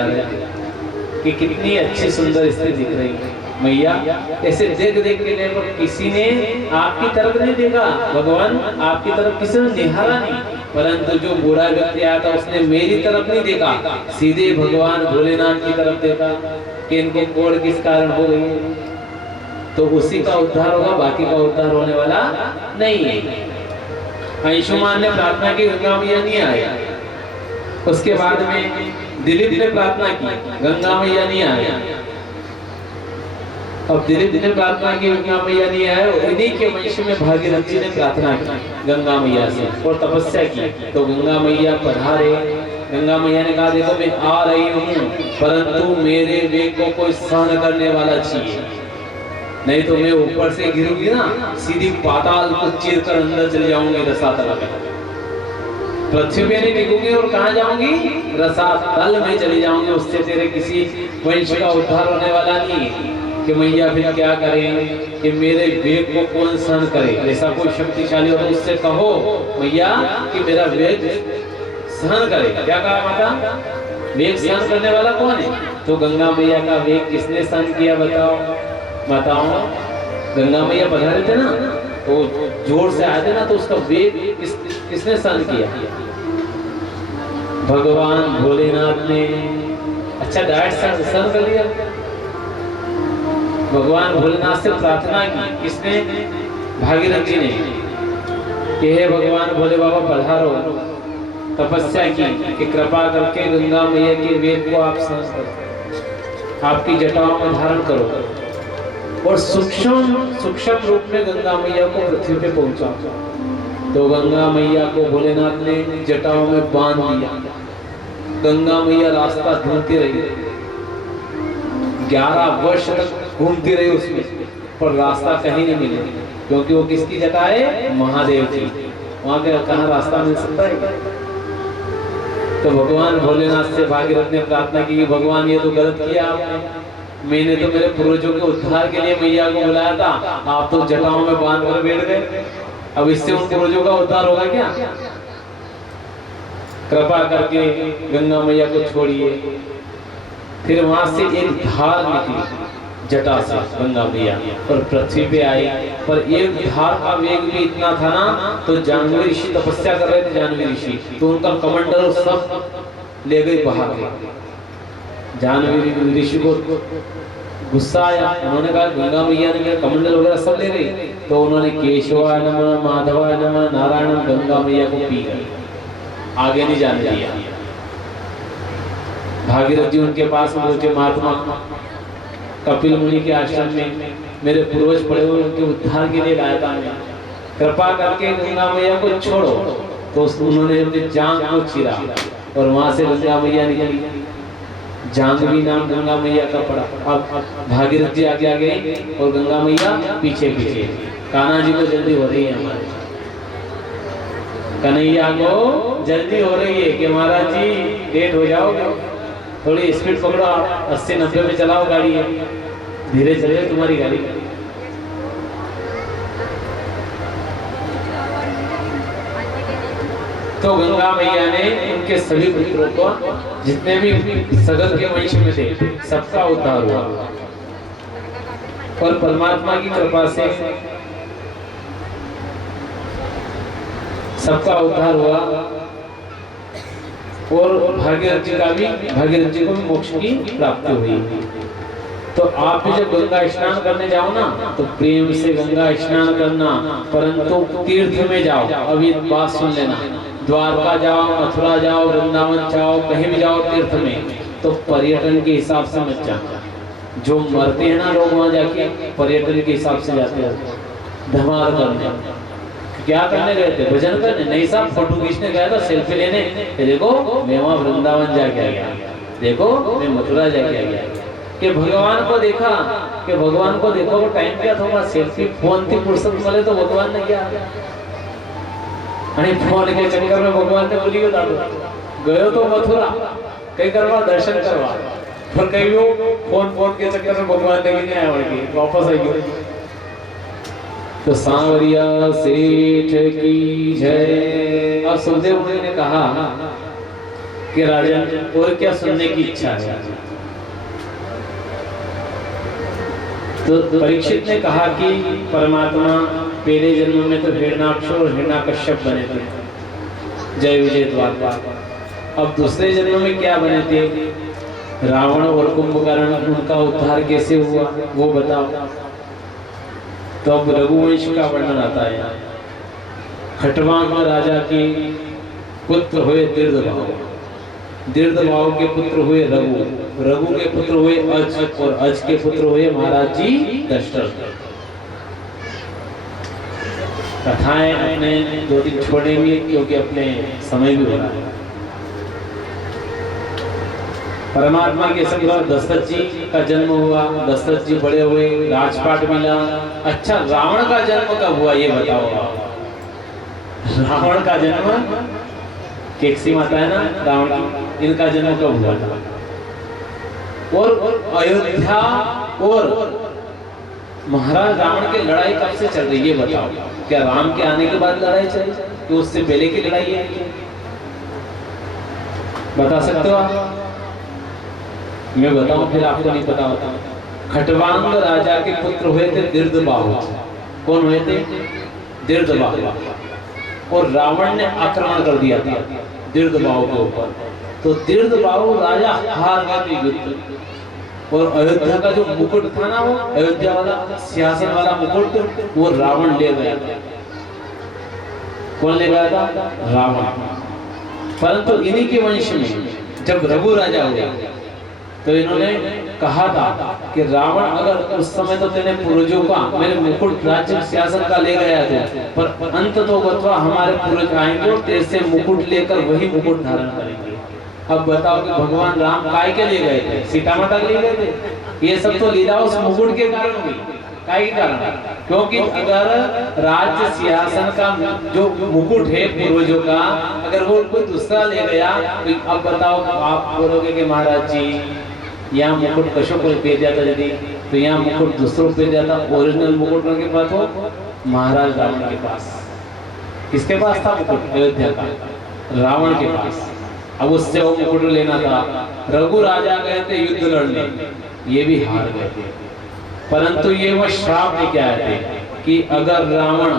जा रहे थे कि कितनी अच्छी सुंदर स्त्री दिख रही है मैया। ऐसे देख देख के पर किसी ने आपकी तरफ नहीं देखा, भगवान आपकी तरफ किसी ने निहारा नहीं, परंतु जो बूढ़ा व्यक्ति आया था उसने मेरी तरफ नहीं देखा, सीधे भगवान भोलेनाथ की तरफ देखा कि इनको कोड़ किस कारण हो गई है। तो उसी का उद्धार होगा, बाकी का उद्धार होने वाला नहीं है। अंशुमान ने प्रार्थना की, गंगा मैया नहीं आया। उसके बाद में दिलीप ने प्रार्थना की, गंगा मैया नहीं आया। अब दिलीप ने प्रार्थना की, गंगा मैया नहीं आया। इन्हीं के वंश में भागीरथ जी ने प्रार्थना की गंगा मैया से और तपस्या की, तो गंगा मैया पधारे। गंगा मैया ने कहा देखो मैं आ रही हूँ, परंतु मेरे वेग को कोई सहन करने वाला चाहिए, नहीं तो मैं ऊपर से गिरूंगी ना, सीधी पाताल को चीर कर अंदर चले जाऊंगी रसातल में, पृथ्वी पे नहीं टिकूंगी और कहाँ जाऊंगी, रसातल में चली जाऊंगी। उससे तेरे किसी वंश का उद्धार होने वाला नहीं है। कि मैया फिर क्या करें कि मेरे वेग को कौन सहन करे, ऐसा कोई शक्तिशाली हो तो उससे कहो मैया कि मेरा वेग सहन करे। क्या कहा माता, वेग सहन करने वाला कौन है? तो गंगा मैया का वेग किसने सहन किया बताओ, बताओ। गंगा मैया पधारे थे ना, तो जोर से आए थे ना, तो उसका वेग किसने सहन किया? भगवान भोलेनाथ ने। अच्छा डायरेक्ट सहन कर लिया। भगवान भोलेनाथ से प्रार्थना की, किसने? भागीरथ जी ने कि हे भगवान भोले बाबा पधारो। तपस्या की कि कृपा करके गंगा मैया के वेग को आप सहन करो, आपकी जटाओं में धारण करो और सूक्ष्म रूप में गंगा मैया को पृथ्वी पे पहुंचा। तो गंगा मैया को भोलेनाथ ने जटाओं में बांध दिया। गंगा मैया रास्ता ढूंढती रही, 11 वर्ष तक घूमती रही उसमें, पर रास्ता कहीं नहीं मिले, क्योंकि वो किसकी जटा है? महादेव की। वहां के कहाँ रास्ता मिल सकता है? तो भगवान भोलेनाथ से भागीरथ ने प्रार्थना की, भगवान ये तो गलत किया आपने, मैंने तो मेरे पूर्वजों के उद्धार के लिए मैया को बुलाया था, आप तो जटाओं में बांध कर बैठ गए, अब इससे उन पूर्वजों का उद्धार होगा क्या? कृपा करके गंगा मैया को छोड़िए। फिर वहां से एक धार निकली जटा से गंगा मैया और पृथ्वी पे आई, पर एक धार का वेग भी इतना था ना, तो जानवी ऋषि तपस्या कर रहे थे, जानवी ऋषि, तो उनका कमंडल सब ले गई बहा के। जानवी ऋषि को गुस्सा आया, उन्होंने कहा गंगा मैया ने मेरा कमंडल वगैरह सब ले गई, तो उन्होंने केशवाय नमः माधवाय नमः नारायण गंगा मैया को पी गई, आगे नहीं जाने दिया। भागीरथ जी उनके पास पहुंचे, महात्मा कपिल मुनि के आश्रम में मेरे पूर्वज पड़े हुए, उनके उद्धार के लिए लाया था मैं, कृपा करके गंगा मैया को छोड़ो। तो उन्होंने अपनी जांघ को चीरा और वहां से गंगा मैया निकली, जांघवी नाम गंगा मैया का पड़ा। अब भागीरथ जी आगे आगे और गंगा मैया पीछे पीछे। कान्हा जी को जल्दी हो रही है, हमारे कन्हैया को जल्दी हो रही है कि महाराज जी लेट हो जाओगे, थोड़ी स्पीड पकड़ो, 80-90 में चलाओ गाड़ी, धीरे चले तुम्हारी गाड़ी। तो गंगा मैया ने उनके सभी पुत्रों को, जितने भी सगल के वंश में थे, सबका उद्धार हुआ और परमात्मा की कृपा से सबका उद्धार हुआ और भागीरथ जी को भी मोक्ष की प्राप्ति हुई। तो आप भी जब गंगा स्नान करने जाओ ना, तो प्रेम से गंगा स्नान करना, परंतु तीर्थ में जाओ। अब ये बात सुन लेना, द्वारका जाओ, मथुरा जाओ, वृंदावन जाओ, कहीं भी जाओ तीर्थ में, तो पर्यटन के हिसाब से मत जाओ। जो मरते हैं ना लोग वहां जाके पर्यटन के हिसाब से जाते हैं, धमाल करने। क्या करने गए थे? भजन करने नहीं साहब, फोटो खींचने गया था, सेल्फी लेने। देखो मैं वहां वृंदावन जाके आ गया, देखो मैं मथुरा जाके आ गया, कि भगवान को देखा, कि भगवान को देखो। वो टाइम क्या था, सेल्फी फोन थी, फुर्सत मिले तो भगवान ने क्या, फोन के चक्कर में भगवान ने बोली बता दो गयो तो मथुरा, कहीं करवा दर्शन करवा, पर कहीं वो फोन के चक्कर में भगवान ने नहीं आया, वापस आई गई। तो सांवरिया सेठ की जय। अब सुखदेव मुनि ने कहा कि राजन और क्या सुनने की इच्छा है। तो परीक्षित ने कहा कि परमात्मा पहले जन्म में तो हिरण्याक्ष और हिरण्याकश्यप बने थे, जय विजय द्वारपाल। अब दूसरे जन्म में क्या बने थे? रावण और कुंभकर्ण, उनका उद्धार कैसे हुआ वो बताओ। तो अब रघुवंश का वर्णन आता है। खटवांग राजा के पुत्र हुए दीर्घभाव, दीर्घभाव के पुत्र हुए रघु, रघु के पुत्र हुए अज, और अज के पुत्र हुए महाराज जी दशरथ। कथाएं अपने 2 दिन छोड़ेंगे क्योंकि अपने समय भी हो रहा है। परमात्मा के संग दशरथ जी का जन्म हुआ, दशरथ जी बड़े हुए, राजपाट मिला। अच्छा, रावण का जन्म कब हुआ ये बताओ। रावण का जन्म, केकसी माता है ना रावण की, इनका जन्म कब हुआ था? और अयोध्या और महाराज रावण की लड़ाई कब से चल रही है ये बताओ। क्या राम के आने के बाद लड़ाई चली कि उससे पहले की लड़ाई है? बता सकते हो आप? मैं बताऊं फिर आपको नहीं पता होता। खटवांग राजा के पुत्र हुए थे दीर्घबाहु। कौन हुए थे? दीर्घबाहु। और रावण ने आक्रमण कर दिया था दीर्घबाहु के ऊपर। तो दीर्घबाहु राजा हार गए थे युद्ध। और अयोध्या का जो मुकुट था ना, वो अयोध्या वाला सिंहासन वाला मुकुट, वो रावण ले गया था। कौन ले गया था? रावण। परंतु इन्हीं के वंश में जब रघु राजा हुआ तो इन्होंने कहा था कि रावण अगर उस समय तो तेने पूर्वजों का, मेरे मुकुट राज्य सिंहासन का ले गया था, पर अंत तो गत्वा हमारे पूर्वज आएंगे और तेरे से मुकुट लेकर वही मुकुट धारण करेंगे। अब बताओ कि भगवान राम काय के लिए गए थे? सीता माता के लिए गए थे? ये सब तो लीला उस मुकुट के कारण हुई। काय के कारण? क्योंकि अगर राज्य सिंहासन का जो मुकुट है पूर्वजों का, अगर वो कोई दूसरा ले गया तो अब बताओ आप बोलोगे कि महाराज जी यहाँ मुकुट कशों को पे जाता, यदि तो यहाँ मुकुट दूसरों पे जाता। ओरिजिनल मुकुट के पास हो महाराज रावण के पास। किसके पास था मुकुट? अयोध्या का रावण के पास। अब उससे वो मुकुट लेना था। रघु राजा गए थे युद्ध लड़ने, ये भी हार गए थे। परंतु ये वह श्राप लेके आए थे कि अगर रावण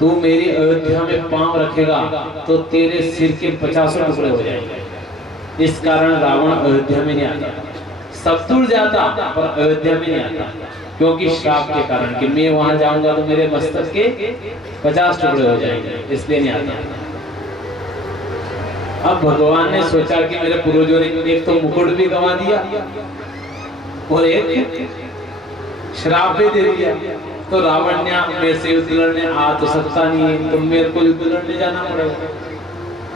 तू मेरी अयोध्या में पांव रखेगा तो तेरे सिर के 50 टुकड़े हो जाएंगे। इस कारण रावण अयोध्या में नहीं आता, सब दूर जाता पर अयोध्या में नहीं आता, क्योंकि श्राप के कारण कि मैं वहां जाऊंगा तो मेरे मस्तक के 50 टुकड़े हो जाएंगे, इसलिए नहीं आता। अब भगवान ने सोचा कि मेरे पूर्वजों ने एक तो मुकुट भी गंवा दिया और एक श्राप भी दे दिया, तो रावण ने मेरे से युद्ध लड़ने आ तो सकता नहीं है, तो मेरे को युद्ध लड़ने जाना पड़ेगा।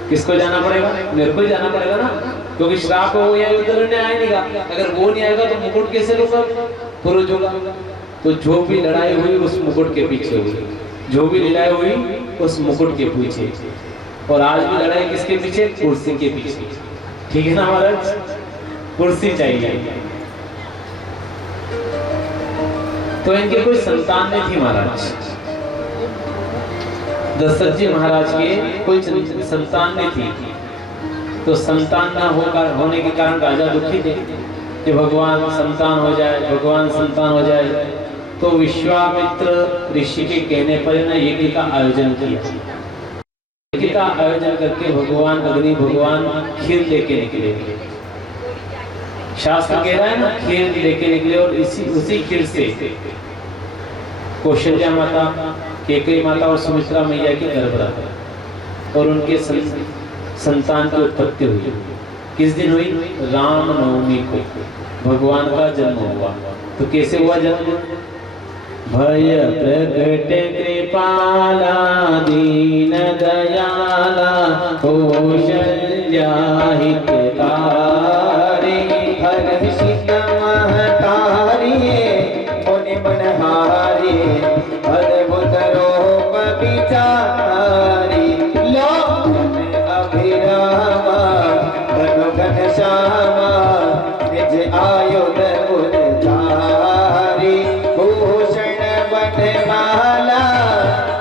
किसको जाना पड़ेगा? मेरे को ही जाना पड़ेगा ना, क्योंकि श्राप हो या युद्ध लड़ने आएगा। अगर वो नहीं आएगा तो मुकुट कैसे लूंगा पूर्वजों का? तो जो भी लड़ाई हुई उस मुकुट के पीछे हुई, जो भी लड़ाई हुई उस मुकुट के पीछे। और आज भी लड़ाई किसके पीछे? कुर्सी के पीछे। ठीक है ना महाराज? कुर्सी चाहिए। तो इनके कोई संतान नहीं थी महाराज। दशरथ जी महाराज के कोई संतान नहीं थी। तो संतान ना होने के कारण राजा दुखी थे कि भगवान संतान हो जाए, भगवान संतान हो जाए। तो विश्वामित्र ऋषि के कहने पर यज्ञ का आयोजन किया। यज्ञ का आयोजन करके भगवान अग्नि भगवान खीर लेके निकले। शास्त्र कह रहा है ना, खीर लेके निकले और उसी खीर से कौशल्या माता, कैकेयी माता और सुमित्रा मैया की गर्भ रहा और उनके संतान की उत्पत्ति हुई। किस दिन हुई? राम नवमी को भगवान का जन्म हुआ। तो कैसे हुआ जन्म? भय प्रकट कृपाला दीन दयाला कौशल्या हितकारी हर्षित महतारी मुनि मनहारी अद्भुत रूप विचारी लोकन अभिरामा धनु घनश्यामा निज आयुध गुणधारी भूषण बनमाला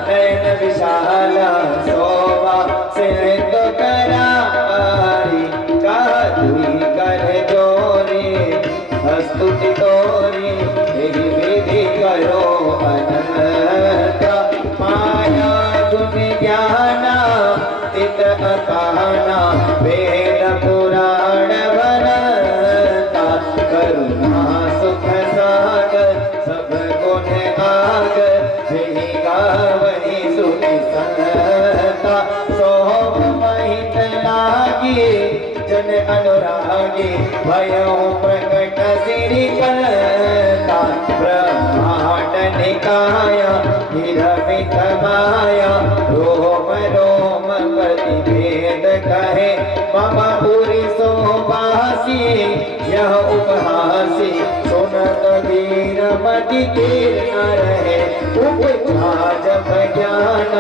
नयन विशाला शोभा सिंधु करारी लागे भयो प्रकट श्री करता ब्रह्मांड निकाया निरमित माया रोम रोम प्रतिभेद कहे मम पुरी सोबासी यह उपहासी सुनत वीर मति तीर न रहे उपजा जब ज्ञान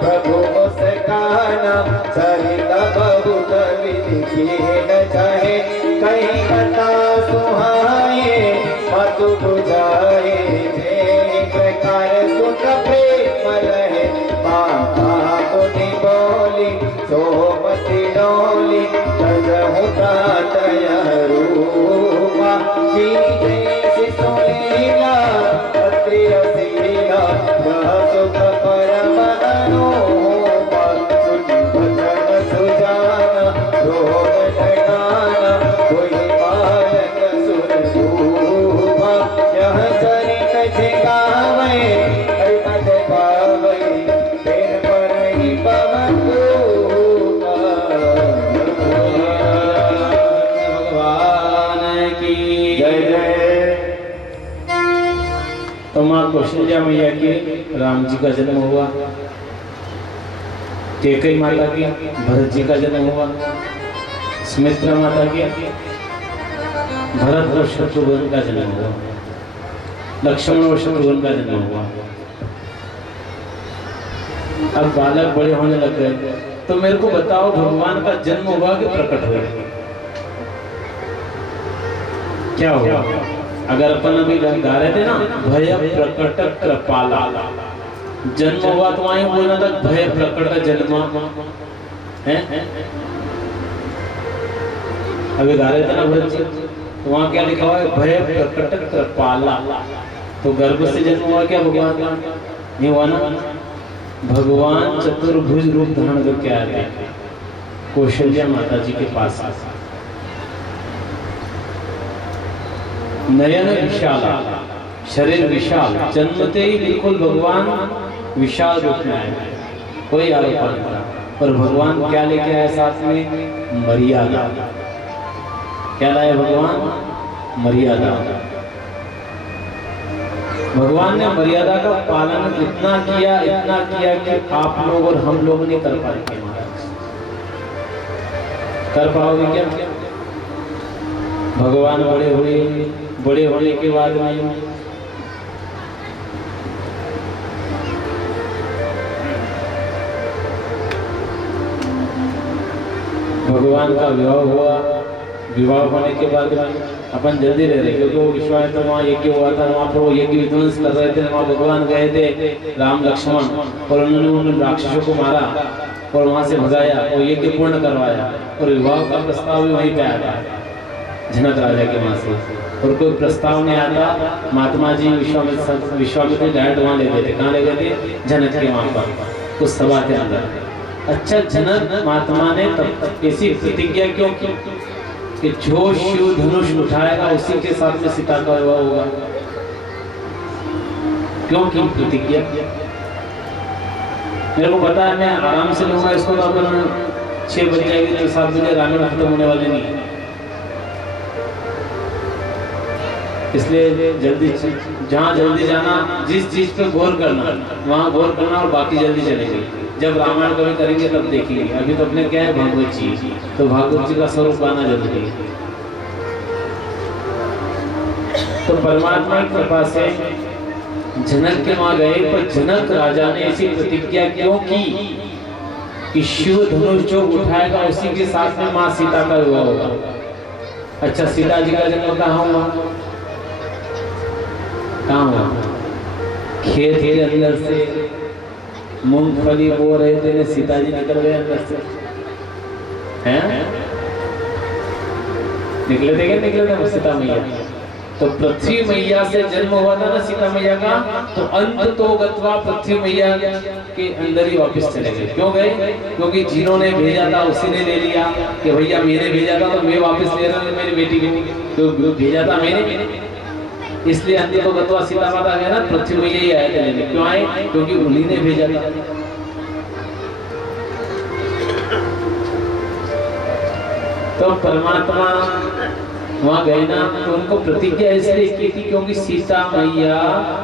प्रभु मुस्काना चरित बहुत विधि कीन चाहे कहीं कथा सुहाए मधु बुझाए जे प्रकार सुख प्रेम रहे माता मुनि बोली सोमति डोली तजहु तात रूपा की जैसी सुनीला पत्री रसीला यह सुख परम अनूपा सुनि भजन सुजाना रोग लगाना कोई बालक सुर रूपा यह चरित झिकावे हरिमत पावे तेन पर ही पवन भगवान की जय जय। तो माँ कौशल्या मैया के राम जी का जन्म हुआ, कैकेयी माता की भरत जी का जन्म हुआ, सुमित्रा माता के भरत और शत्रुघ्न का जन्म हुआ, लक्ष्मण और शत्रुघ्न का जन्म हुआ। अब बालक बड़े होने लग गए, तो मेरे को बताओ भगवान का जन्म हुआ कि प्रकट हुआ? क्या हुआ? अगर अपन अभी गा रहे थे ना, भय प्रकट कृपाला, जन्म हुआ तो वहीं बोलना था भय प्रकट जन्म है। अभी गा रहे थे ना भरत जी, तो वहां क्या लिखा हुआ है? भय प्रकट कृपाला। तो गर्भ से जन्म हुआ क्या भगवान का? नहीं हुआ ना। भगवान चतुर्भुज रूप धारण करके आए थे कौशल्या माता जी के पास। नयन विशाला, शरीर विशाल, जन्मते ही बिल्कुल भगवान विशाल रूप में आए, कोई आरोप नहीं था। पर भगवान क्या लेके आए साथ में? मर्यादा। क्या लाए भगवान? मर्यादा। भगवान ने मर्यादा का पालन इतना किया कि आप लोग और हम लोग नहीं कर पाएंगे। कर पाओगे क्या? भगवान बड़े होने के बाद में भगवान का विवाह हुआ। विवाह होने के बाद अपन जल्दी रह रहे, क्योंकि वो विश्वामित्र वहाँ यज्ञ हुआ था, वहाँ पर वो यज्ञ विध्वंस कर रहे थे। वहाँ भगवान गए थे राम लक्ष्मण, और उन्होंने उन राक्षसों को मारा और वहाँ से भगाया और यज्ञ पूर्ण करवाया। और विवाह का प्रस्ताव भी वहीं पे आया था जनक राजा के वहाँ से, और कोई प्रस्ताव नहीं आता। महात्मा जी विश्वामित्र डायरेक्ट वहाँ ले गए थे। कहाँ ले गए थे? जनक के वहाँ पर, उस सभा के अंदर। अच्छा, जनक महात्मा ने तब ऐसी प्रतिज्ञा क्यों की कि जो शिव धनुष उठाएगा उसी के साथ में सीता का विवाह होगा? क्यों की प्रतिज्ञा? मेरे को पता है, मैं आराम से लूंगा इसको, तो अपन 6 बज जाएगी तो 7 बजे रामायण खत्म होने वाले नहीं। इसलिए जल्दी, जहाँ जल्दी जाना, जिस चीज पे गौर करना वहाँ गौर करना, और बाकी जल्दी चलेगी। जब रामायण कभी करेंगे तब देखेंगे। अभी तो अपने क्या है, भागवत जी, तो भागवत जी का स्वरूप गाना जरूरी है। तो परमात्मा की कृपा से जनक के वहां गए, पर जनक राजा ने ऐसी प्रतिज्ञा क्यों की कि शिव धनुष जो उठाएगा उसी के साथ में माँ सीता का विवाह होगा। अच्छा, सीता जी का जन्म कहाँ हुआ? कहाँ हुआ? खेत के अंदर से मूंगफली बो रहे थे, सीता जी निकल गए अंदर से। हैं? निकले थे क्या? निकले थे सीता मैया। तो पृथ्वी मैया से जन्म हुआ था ना सीता मैया का, तो अंत तो गत्वा पृथ्वी मैया के अंदर ही वापस चले गए। क्यों गए? क्योंकि जिन्होंने भेजा था उसी ने ले लिया कि भैया मैंने भेजा था तो मैं वापस ले रहा हूँ मेरी बेटी को, तो भेजा था मैंने। इसलिए अंत तो गत्वा सीता माता है ना, पृथ्वी मैया ही आए थे लेने। क्यों आए? क्योंकि उन्हीं ने भेजा था। तो परमात्मा वहां गए ना तो उनको प्रतिज्ञा इसलिए की थी क्योंकि सीता मैया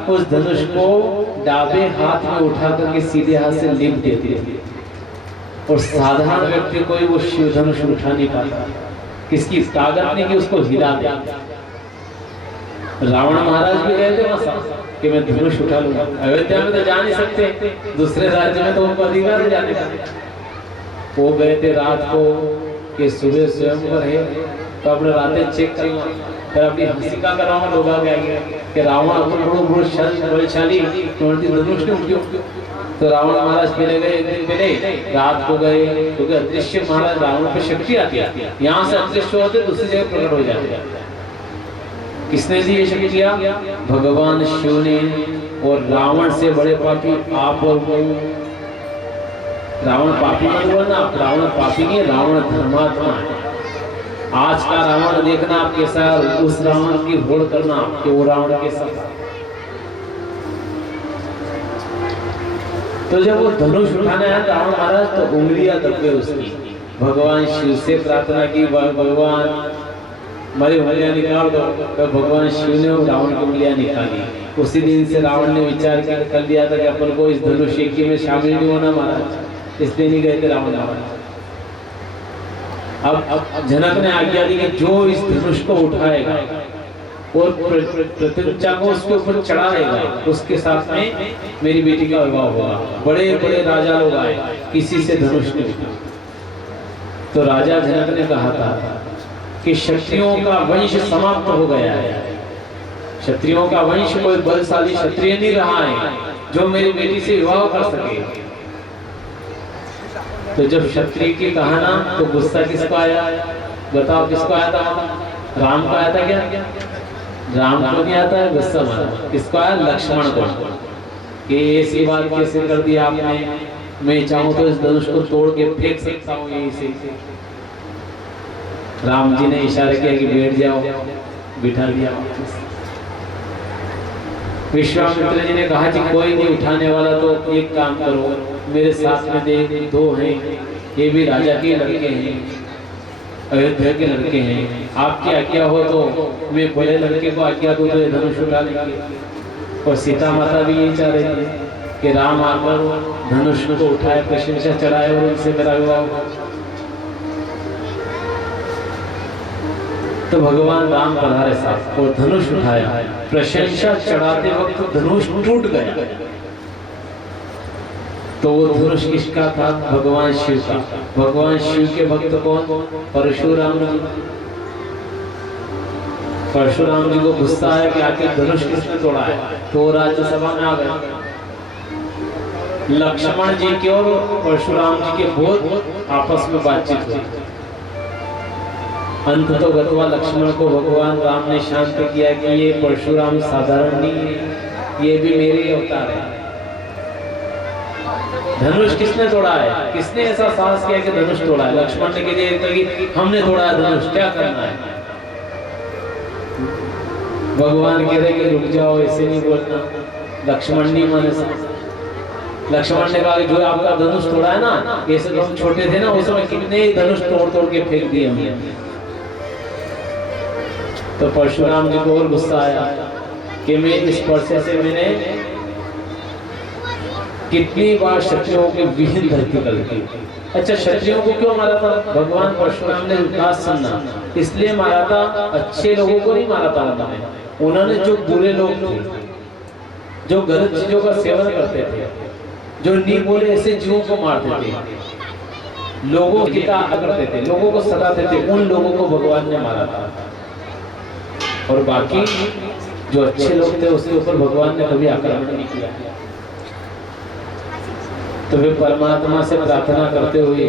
उस धनुष को डाबे हाथ में उठा करके सीधे हाथ से लिप देती थी और साधारण व्यक्ति कोई वो शिव धनुष उठा नहीं पाता, किसकी ताकत नहीं कि उसको हिला दे। रावण महाराज भी गए थे वहां कि मैं धनुष उठा लूंगा, अयोध्या में तो जा नहीं सकते, दूसरे राज्य में तो उनको अधिकार है जाने का। वो गए थे रात को कि सुबह स्वयंवर है तो अपने रातें चेक करूंगा, फिर अपनी हंसिका का रावण लोग आ गया कि रावण अपन बलशाली धनुष ने उठ्यो। तो रावण महाराज पहले गए, एक दिन पहले रात को गए क्योंकि अदृश्य महाराज रावण पे शक्ति आती है, यहाँ से अदृश्य होते दूसरी जगह प्रकट हो जाते। किसने दी ये शक्तियां? भगवान शिव ने। और रावण से बड़े पापी आप और वो। रावण पापी मत बोलना, रावण पापी नहीं है, रावण धर्मात्मा है। आज का रावण देखना आप कैसा, उस रावण की होड़ करना कि वो रावण कैसा। तो जब वो धनुष उठाने आया रावण महाराज तो उंगलियां दब गई उसकी। भगवान शिव से प्रार्थना की, भगवान मेरी उंगलियां निकाल दो। तो भगवान शिव ने रावण की उंगलियां निकाली। उसी दिन से रावण ने विचार कर लिया था कि अपन को इस धनुष यज्ञ में शामिल नहीं होना महाराज, इसलिए नहीं गए थे रावण महाराज। अब जनक ने आज्ञा दी कि जो इस धनुष को उठाएगा और प्रतिज्ञा को उसके ऊपर चढ़ाएगा उसके साथ में मेरी बेटी का विवाह होगा। बड़े बड़े राजा लोग आए, किसी से धनुष नहीं उठा। तो राजा जनक ने कहा था कि क्षत्रियों का वंश समाप्त हो गया है, क्षत्रियों का वंश कोई बलशाली क्षत्रिय नहीं रहा है जो मेरी बेटी से विवाह कर सके। तो जब क्षत्रिय की कहा ना तो गुस्सा किसको आया? बताओ किसको आया था? राम को आया था क्या? राम को नहीं आता है गुस्सा मारा। किसको आया? लक्ष्मण को कि ऐसी बात कैसे कर दी आपने, मैं चाहूं तो इस धनुष को तोड़ के फेंक सकता हूं यहीं से। राम जी ने इशारा किया कि बैठ जाओ, बिठा दिया। विश्वामित्र जी ने कहा कि कोई नहीं उठाने वाला तो एक काम करो, मेरे साथ में दो हैं, ये भी राजा के लड़के हैं, अयोध्या के लड़के हैं, आपकी आज्ञा हो तो मैं बड़े लड़के को आज्ञा दूं तो ये धनुष उठा लेंगे। और सीता माता भी यही चाह रही थी कि राम आकर धनुष को उठाए, प्रशंसा चढ़ाए और उनसे मेरा विवाह हो। तो भगवान राम पधारे साथ और धनुष उठाया। प्रशंसा चढ़ाते वक्त धनुष टूट गया। तो वो धनुष किसका था? भगवान शिव का। भगवान शिव के भक्त कौन? परशुराम जी। परशुराम जी को गुस्सा आया कि आखिर धनुष किसने तोड़ा है, तो राज्यसभा में आ गए। लक्ष्मण जी के और परशुराम जी के बहुत आपस में बातचीत हुई। अंत तो गतवा लक्ष्मण को भगवान राम ने शांत किया कि ये परशुराम साधारण नहीं है, ये भी मेरे अवतार है। धनुष किसने तोड़ा है? किसने ऐसा साहस किया कि धनुष तोड़ा है? लक्ष्मण ने कह दिया कि हमने तोड़ा है धनुष, क्या करना है? भगवान कह रहे कि रुक जाओ, ऐसे नहीं बोलना। लक्ष्मण नहीं माने। लक्ष्मण ने कहा कि जो आपका धनुष तोड़ा है ना, ऐसे तो हम छोटे थे ना उस समय कितने धनुष तोड़ तोड़ के फेंक दिए हमने। तो परशुराम जी को और गुस्सा आया कि मैं इस परसे से मैंने कितनी बार क्षत्रियों के विहीन धरती कर दी। अच्छा, क्षत्रियों को क्यों मारा था? भगवान परशुराम ने उदास सुनना इसलिए मारा था, अच्छे लोगों को नहीं मारा था उन्होंने। जो बुरे लोग थे, जो गलत चीजों का सेवन करते थे, जो नहीं बोले ऐसे जीवों को मारते थे, लोगों की ताक करते थे, लोगों को सताते थे, उन लोगों को भगवान ने मारा था। और बाकी जो अच्छे लोग थे उसके ऊपर भगवान ने कभी आक्रमण नहीं किया। तो वे परमात्मा से प्रार्थना करते हुए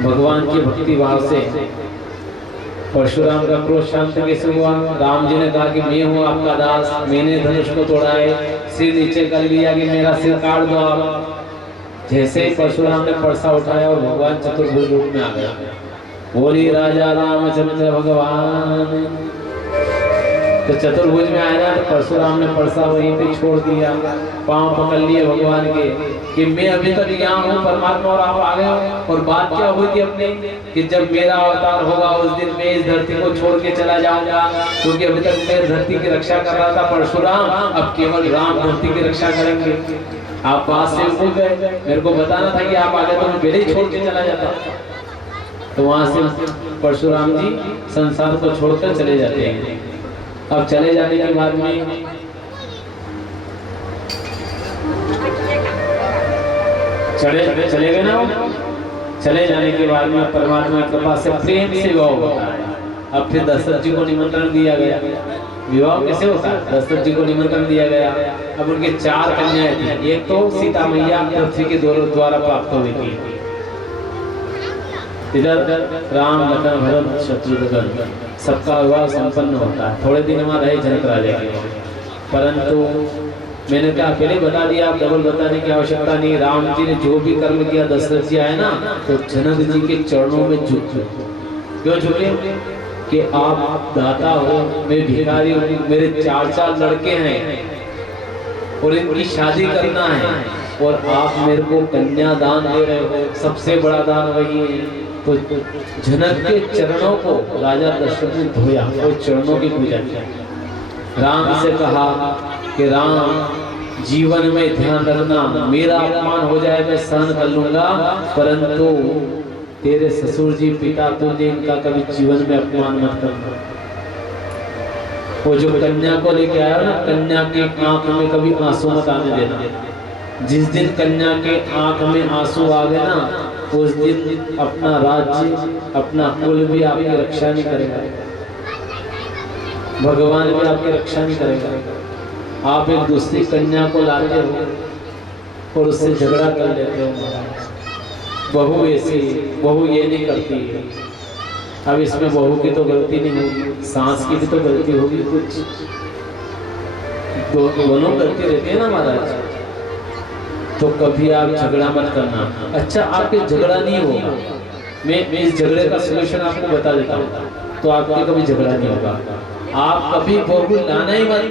भगवान की भक्ति भाव से परशुराम का क्रोध शांत कैसे हुआ? राम जी ने कहा कि मैं हूँ आपका दास, मैंने धनुष को तोड़ा है, सिर नीचे कर लिया कि मेरा सिर काट दो आप। जैसे ही परशुराम ने परसा उठाया और भगवान चतुर्भुज रूप में आ गया। बोली राजा रामचंद्र भगवान। तो चतुर्भुज में आया ना, तो परशुराम ने परसा वहीं पे छोड़ दिया, पांव पकड़ लिए भगवान के कि मैं अभी तक यहाँ हूँ परमात्मा और आप आ गए हो। और बात क्या हुई थी अपने कि जब मेरा अवतार होगा उस दिन मैं इस धरती को छोड़ के चला जाऊंगा, क्योंकि अभी तक मैं धरती की रक्षा कर रहा था परशुराम, अब केवल राम धरती की रक्षा करेंगे। आप बात से भूल गए, मेरे को बताना था कि आप आ गए तो मैं पहले ही छोड़ के चला जाता। तो वहां से परशुराम जी संसार को छोड़कर चले जाते हैं। अब चले जाने के बाद में चले गए ना, चले जाने के बाद में परमात्मा की कृपा से प्रेम से विवाह होता है। अब फिर दशरथ जी को निमंत्रण दिया गया। विवाह कैसे होता है? दशरथ जी को निमंत्रण दिया गया। अब उनके 4 कन्याएं थी। एक तो सीता मैया पृथ्वी के द्वारा प्राप्त हुई थी, इधर राम लखन भरत शत्रुघ्न सबका विवाह संपन्न होता है। थोड़े दिन वहां रहे जनक राजा के, परंतु मैंने कहा पहले बता दिया, आप डबल बताने की आवश्यकता नहीं। राम जी ने जो भी कर्म किया दशरथ जी आए ना, तो जनक जी के चरणों में झुके। क्यों झुके? कि आप दाता हो, मैं भिखारी हूँ, मेरे 4 लड़के हैं और इनकी शादी करना है, और आप मेरे को कन्या दान दे रहे हो, सबसे बड़ा दान वही है। तो जनक के चरणों को राजा दशरथ ने धोया और चरणों की पूजा की। राम से कहा कि राम जीवन में ध्यान रखना, मेरा अपमान हो जाए मैं सहन कर लूंगा, परंतु तेरे ससुर जी पिता तुझे इनका कभी जीवन में अपमान मत करना। वो जो कन्या को लेके आया ना, कन्या की आंख में कभी आंसू मत आने देना। जिस दिन कन्या के आंख में आंसू आ गए ना, उस दिन अपना राज्य अपना कुल भी आपकी रक्षा नहीं करेगा, भगवान भी आपकी रक्षा नहीं करेगा। आप एक दूसरी कन्या को लाते हो और उससे झगड़ा कर लेते हो। बहू ऐसी, बहू ये नहीं करती है। अब इसमें बहू की तो गलती नहीं होगी, सास की भी तो गलती होगी, कुछ दोनों गलती रहती है ना महाराज। तो कभी आप झगड़ा मत करना। अच्छा, आपके झगड़ा नहीं होगा, मैं इस झगड़े का सलूशन आपको बता देता हूँ, तो आपके कभी झगड़ा नहीं होगा। आप कभी बहू लाना ही मत,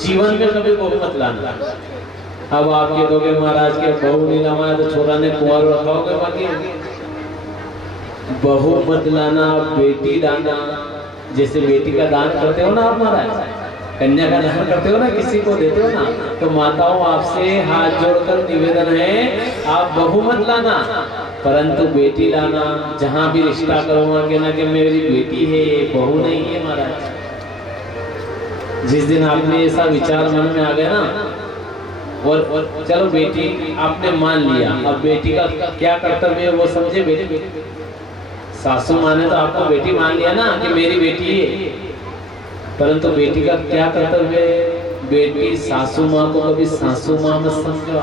जीवन में कभी बहू मत लाना। अब आप कह दोगे महाराज के बहू नहीं लाना तो छोरा ने कुंवर रखा होगा, बाकी बहू मत लाना, बेटी लाना। जैसे बेटी का दान करते हो ना आप महाराज, कन्या का दान करते हो ना, किसी को देते हो ना, तो माताओं आपसे हाथ जोड़कर निवेदन है, आप बहू मत लाना, परंतु बेटी लाना। जहां भी रिश्ता करूंगा कहना कि मेरी बेटी है, बहू नहीं है महाराज। जिस दिन आपने ऐसा विचार मन में आ गया ना, और चलो बेटी आपने मान लिया, अब बेटी का क्या कर्तव्य है वो समझे। बेटी सासू माँ ने तो आपको बेटी मान लिया ना कि मेरी बेटी है, परंतु बेटी का क्या कर्तव्य है? बेटी सासू माँ को कभी सासू माँ मत समझो।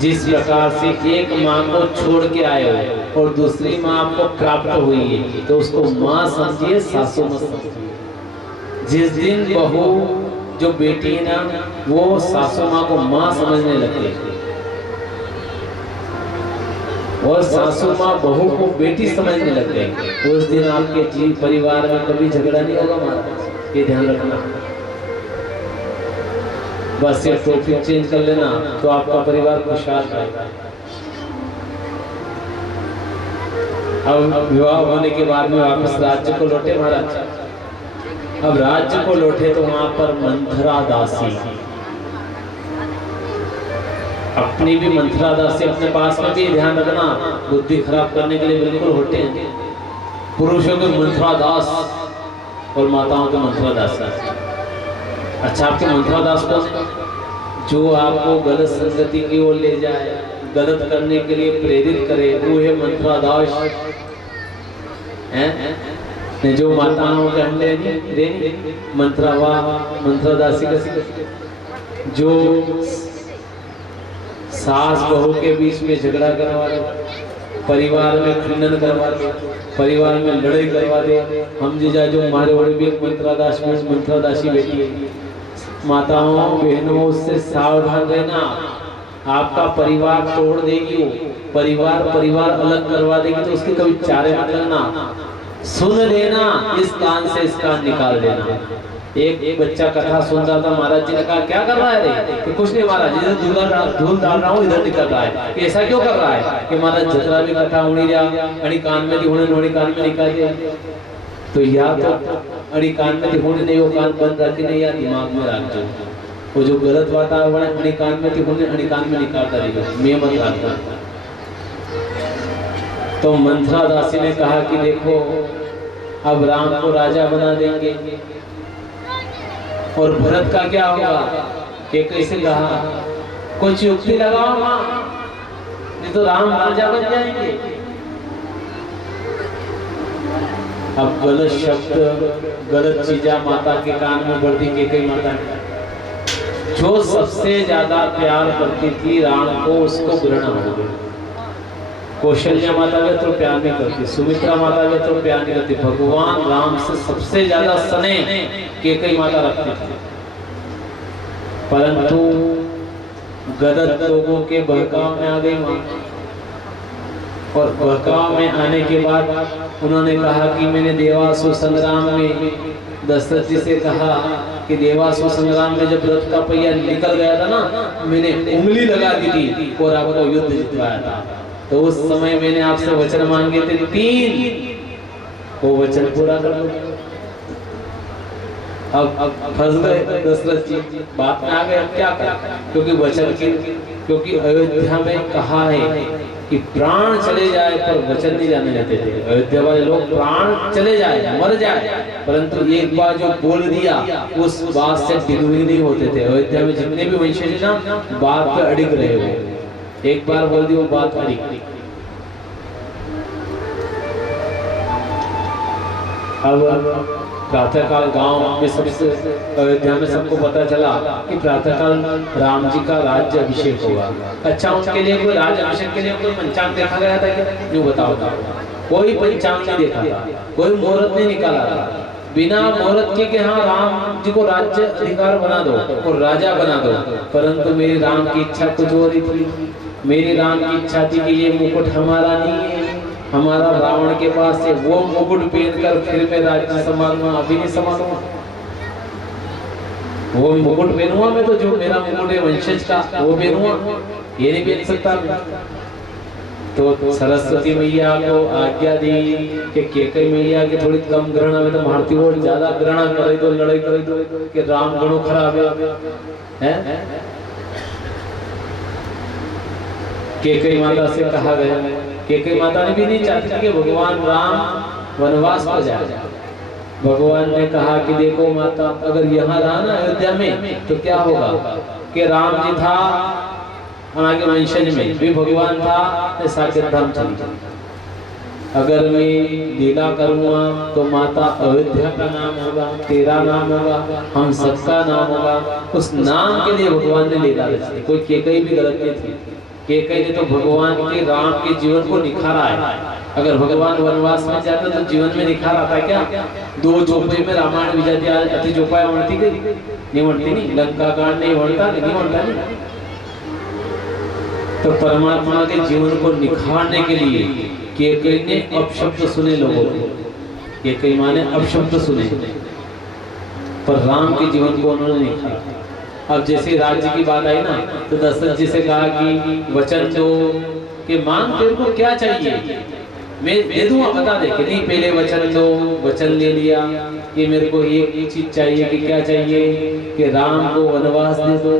जिस प्रकार से एक माँ को छोड़ के आए हो और दूसरी माँ आपको प्राप्त हुई है, तो उसको माँ समझिए, सासू मत समझिए। जिस दिन बहू जो बेटी है ना, वो सासू माँ को माँ समझने लगे और सासू माँ बहू को बेटी समझने लग गए, उस दिन आपके जीव परिवार में कभी झगड़ा नहीं होगा महाराज, ये ध्यान रखना। बस ये टॉपिक चेंज कर लेना तो आपका परिवार खुशहाल रहेगा। अब विवाह होने के बाद में वापस राज्य को लौटे महाराज। अब राज्य को लौटे तो वहां पर मंथरा दासी, अपनी भी मंथरा दासी अपने पास में भी ध्यान रखना, बुद्धि खराब करने के लिए बिल्कुल होते हैं। पुरुषों के मंथरा दास और माताओं के मंथरा दास। अच्छा, आपके मंथरा दास को जो आपको गलत संगति की ओर ले जाए, गलत करने के लिए प्रेरित करे, वो है मंथरा दास हैं। जो माताओं के अंडे देनी मंथरा मंथरा दासी का, जो सास बहू के बीच में झगड़ा करवा दे, परिवार में खंडन करवा दे, परिवार में लड़ाई करवा दे। हम जीजा जो हमारे बड़े भी मंत्रादासी बेटी है। माताओं बहनों, उससे सावधान रहना, आपका परिवार तोड़ देगी वो, परिवार अलग करवा देगी, तो उसके कभी चारे मत लगना। सुन लेना, इस कान से इस कान निकाल देना। एक बच्चा कथा सुन रहा था, महाराज जी ने कहा क्या कर रहा है रे? कि कुछ नहीं महाराज, इधर धूल डाल रहा हूँ, इधर निकल रहा है। कि ऐसा क्यों कर रहा है? कि महाराज जतरा भी कथा होनी रहा अड़ी कान में होने नोड़ी कान में निकाल दिया। तो या तो अड़ी कान में होने नहीं, वो कान बंद रखी नहीं, या दिमाग में रख दो। वो जो गलत वातावरण अड़ी कान में होने अड़ी कान में निकालता रहेगा, मैं मत रखता। तो मंथरा दासी ने कहा कि देखो अब राम को राजा बना देंगे और भरत का क्या होगा? कि कैसे कहा कुछ युक्ति लगाओ मां, नहीं तो राम राजा बन जाएंगे। अब गलत शब्द गलत चीजा माता के कान में बढ़ती। कैकेयी माता जो सबसे ज्यादा प्यार करती थी राम को, उसको ग्रहण हो गया। कौशल्या माता भी तो प्यार नहीं करती, सुमित्रा माता भी तो प्यार नहीं करती। भगवान राम से सबसे ज्यादा स्नेह कैकेयी माता रखती थी। परंतु गलत लोगों के बहकाव में आ गई मां, और बहकाव में आने के बाद उन्होंने कहा कि मैंने देवासुर संग्राम में दशरथ जी से कहा कि देवासुर संग्राम में जब रथ का पहिया निकल गया था ना, मैंने उंगली लगा दी थी और आपको युद्ध जितवाया था। तो उस समय मैंने आपसे वचन मांगे थे 3, वो वचन पूरा कर दो। अब फंस गए दशरथ जी, बात में आ गए, अब क्या करें? क्योंकि वचन की, क्योंकि अयोध्या में कहा है कि प्राण चले जाए पर वचन नहीं जाने देते थे। अयोध्या वाले लोग प्राण चले जाए मर जाए, परंतु एक बार जो बोल दिया उस बात से डिगवी नहीं होते थे। अयोध्या में जितने भी वंशज ना बात पे अड़िग रहे हो, एक बार बोल दी वो बात अड़ी। अब प्रातःकाल गांव में सबसे अयोध्या में सबको पता चला कि प्रातःकाल राम जी का राज्य अभिषेक होगा। अच्छा, उसके लिए कोई राज्य अभिषेक के लिए कोई पंचांग देखा गया था क्या? यूँ बताओ। कोई पंचांग नहीं देखा था, कोई मुहूर्त नहीं निकाला था। बिना मुहूर्त के हाँ राम जी को राज्य अधिकार बना दो और राजा बना दो। परंतु मेरी राम की इच्छा कुछ और ही थी। मेरी राम की इच्छा थी कि ये मुकुट हमारा नहीं है, हमारा रावण के पास है। वो मुकुट पहनकर फिर मैं राज्य संभालूंगा, अभी नहीं संभालूंगा। वो मुकुट पहनूंगा मैं तो जो मेरा मुकुट है वंशज का वो पहनूंगा, ये नहीं पहन सकता मैं। तो सरस्वती मैया को आज्ञा दी कि कैकेयी मैया की थोड़ी कम ग्रहण है, तो भारती वो ज्यादा ग्रहण करे तो लड़ाई करे दो कि राम गणो खराब है। कैकेयी माता से कहा गया, कैकेयी माता ने भी नहीं चाहती कि भगवान राम वनवास पर जाए। भगवान ने कहा कि देखो माता, अगर यहाँ रहा ना अयोध्या में तो क्या होगा कि राम जी था आगे वंशज में भी भगवान था, ऐसा के धर्म चल। अगर मैं लीला करूँगा तो माता अयोध्या का नाम होगा, तेरा नाम होगा, हम सबका नाम होगा। उस नाम के लिए भगवान ने लीला रची। कोई कैकेयी भी गलत नहीं थी। कैकेयी ने तो भगवान के राम के जीवन को निखारा है। अगर भगवान वनवास में जाते तो जीवन में निखार आता है क्या? 2 चौपाई में रामायण विजय अति चौपाई बढ़ती गई, नहीं बढ़ती नहीं, लंका कांड नहीं बढ़ता, नहीं बढ़ता नहीं। तो परमात्मा के जीवन को निखारने के लिए कैकेयी ने अपशब्द सुने लोगों को। कैकेयी माने अपशब्द सुने, पर राम के जीवन को उन्होंने निखारा। अब जैसे राज्य की बात आई ना, तो दशरथ जी से कहा कि वचन दो कि मांग तेरे को क्या चाहिए, मैं दे दूंगा, बता दे। कि नहीं, पहले वचन दो। वचन ले लिया कि मेरे को ये चीज चाहिए। कि क्या चाहिए? कि राम को वनवास दे दो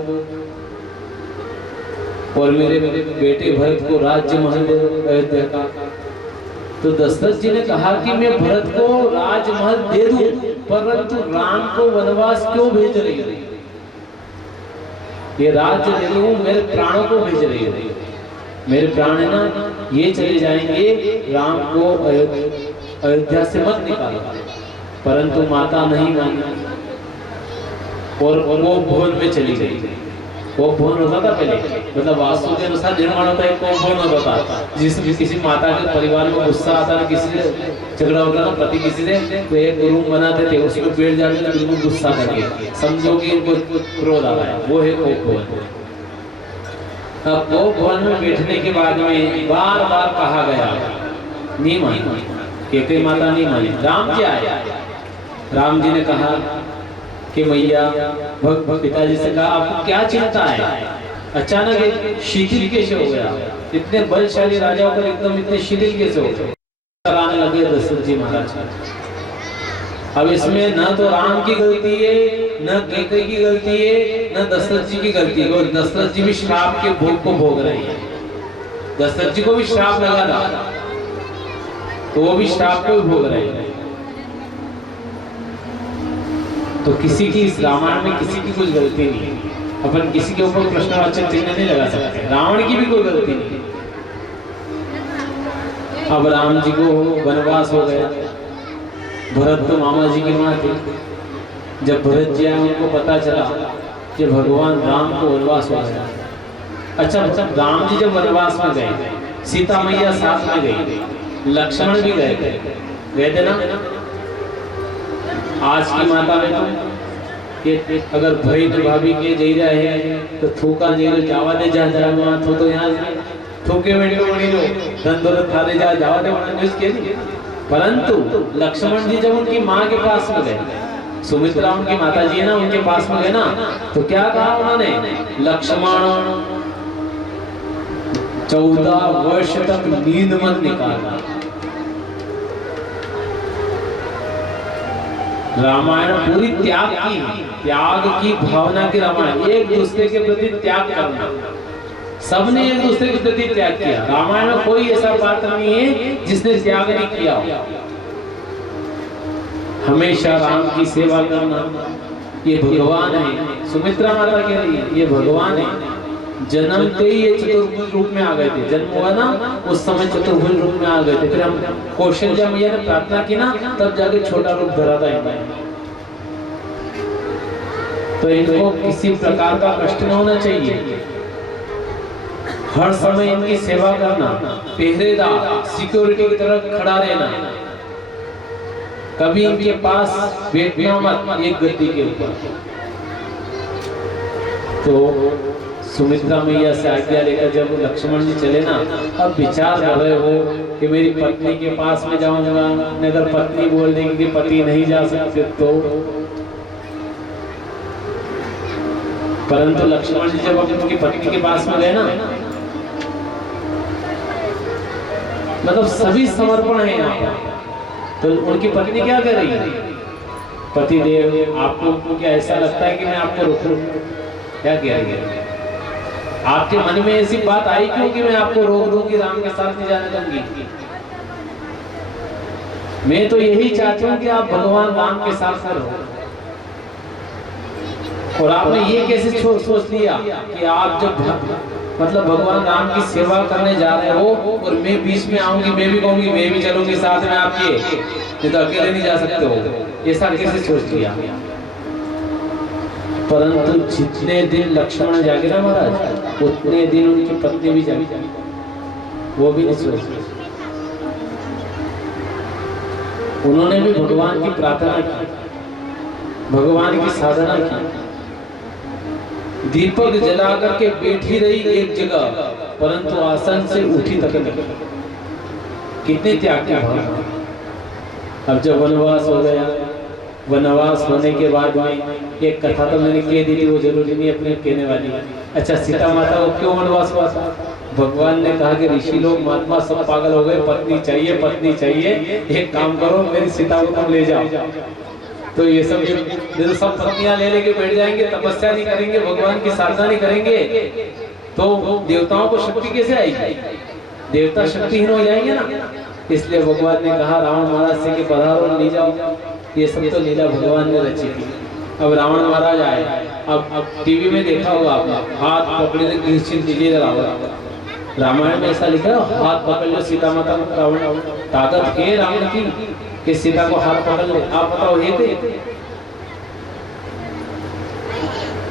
और मेरे बेटे भरत को राज्य महल दे दो अयोध्या का। तो दशरथ जी ने कहा कि मैं भरत को राजमहल दे दूं, परंतु राम को वनवास क्यों भेज रही है? ये राज्य दे दूं, मेरे प्राणों को भेज रही है। मेरे प्राण है ना, ये चले जाएंगे, राम को अयोध्या से मत निकालो। परंतु माता नहीं मानी और वो भवन में चली गई। वो भवन होता था पहले, मतलब वास्तु के अनुसार निर्माण होता है। वो भवन होता था जिसमें किसी माता के परिवार में गुस्सा आता है, किसी से झगड़ा होता था, पति किसी से, तो एक रूम बनाते थे, उसमें बैठ जाते थे बिल्कुल गुस्सा करके, समझो कि इनको क्रोध आ रहा है। वो है वो भवन। अब वो भवन में बैठने के बाद में बार बार कहा गया, नहीं मानी कैकेयी माता नहीं मानी, राम जी आए। राम जी ने कहा कि मैया, पिताजी से कहा आपको क्या चिंता है, अचानक शिथिल कैसे हो गया, इतने बलशाली राजा होकर एकदम इतने शिथिल कैसे हो गए। कराने लगे दशरथ जी महाराज। अब इसमें न तो राम की गलती है, न कैकेयी की गलती है, न दशरथ जी की गलती है। और दशरथ जी भी श्राप के भोग को भोग रहे हैं। दशरथ जी को भी श्राप लगा था, तो वो भी श्राप को भी भोग रहे हैं। तो किसी की इस रामायण में किसी की कुछ गलती नहीं है। अपन किसी के ऊपर प्रश्नवाचक चिन्ह नहीं लगा सकते। रावण की भी कोई गलती नहीं। अब राम जी को वनवास हो गया। भरत तो मामा जी की माँ थी। जब भरत जी आए उनको पता चला कि भगवान राम को वनवास हो गया। अच्छा, राम जी जब वनवास में गए, सीता मैया साथ में गई, लक्ष्मण भी गए थे ना। आज की माता में तो कि अगर भाई ने भाभी के जई रहे हैं तो थूका नहीं जावा दे जा वहाँ तो यहाँ थूके में धन दौलत थारे जावा दे न्यूज के। परंतु लक्ष्मण जी जब उनकी माँ के पास में गए, सुमित्रा उनकी माता जी है ना, उनके पास में गए ना, तो क्या कहा उन्होंने, लक्ष्मण 14 वर्ष तक नींद मत निकालना। रामायण पूरी त्याग की भावना की रामायण, एक दूसरे के प्रति त्याग करना। सबने एक दूसरे के प्रति त्याग किया। रामायण में कोई ऐसा पात्र नहीं है जिसने त्याग नहीं किया। हमेशा राम की सेवा करना, ये भगवान है। सुमित्रा माता कह रही है ये भगवान है। जन्मते ही ये चतुर्भुज रूप में आ गए थे। जन्म हुआ ना उस समय चतुर्भुज रूप में आ गए थे। फिर हम कौशल्या मैया ने प्रार्थना की ना, तब जाके छोटा रूप धरा था इनमें। तो इनको किसी प्रकार का कष्ट न होना चाहिए। हर समय इनकी सेवा करना, पहरेदार सिक्योरिटी की तरह खड़ा रहना, कभी इनके पास बैठना मत एक गद्दी के ऊपर। तो सुमित्रा मैया से आज्ञा लेकर जब लक्ष्मण जी चले ना, अब विचार कर रहे हो कि मेरी पत्नी के पास में जाऊंगा, अगर पत्नी बोल देंगे कि पति नहीं जा सकते तो। परंतु लक्ष्मण जी जब अपनी पत्नी के पास में गए ना, मतलब सभी समर्पण है यहाँ पर। तो उनकी पत्नी क्या कर रही है, पति देव आपको क्या ऐसा लगता है कि मैं आपको रोकूं? क्या कह रही है, आपके मन में ऐसी बात आई क्यों कि मैं आपको रोक दूं कि राम के साथ नहीं जाने दूंगी? मैं तो यही चाहती हूँ कि आप भगवान राम के साथ रहो। और आपने ये कैसे सोच लिया कि आप जब मतलब भगवान राम की सेवा करने जा रहे हो और मैं बीच में आऊंगी, मैं भी कहूंगी मैं भी चलूंगी साथ में आपके, नहीं तो अकेले नहीं जा सकते हो, ऐसा कैसे सोच लिया? परंतु जितने दिन लक्ष्मण जागे ना महाराज, उतने दिन उनकी पत्नी भी जागी, वो भी नहीं सोच। उन्होंने भी भगवान की प्रार्थना की, भगवान की साधना की, दीपक जला करके बैठी रही एक जगह, परंतु आसन से उठी तक नहीं। कितने त्याग के भाव। अब जब वनवास हो गया, वनवास होने के बाद में एक कथा तो मैंने कह दी थी, वो जरूरी नहीं अपने कहने वाली। अच्छा, सीता माता को क्यों वनवास हुआ था? भगवान ने कहा कि ऋषि लोग महात्मा सब पागल हो गए, पत्नी चाहिए पत्नी चाहिए, एक काम करो मेरी सीता को तुम ले जाओ। तो ये सब जो सब पत्नियां ले लेके बैठ जाएंगे, तपस्या नहीं करेंगे, भगवान की साधना नहीं करेंगे, तो देवताओं को शक्ति कैसे आएगी? देवता शक्तिहीन हो जाएंगे ना। इसलिए भगवान ने कहा रावण महाराज से कि पधारो ले जाओ। ये सब तो लीला भगवान ने रची थी। अब रावण महाराज आए, अब टीवी में देखा होगा आपने, हाथ पकड़े लीजिए रावण। रामायण में ऐसा लिखा है, हाथ पकड़ लो सीता माता को। रावण ताकत है रावण की कि सीता को हाथ पकड़ ले। आप बताओ ये थे?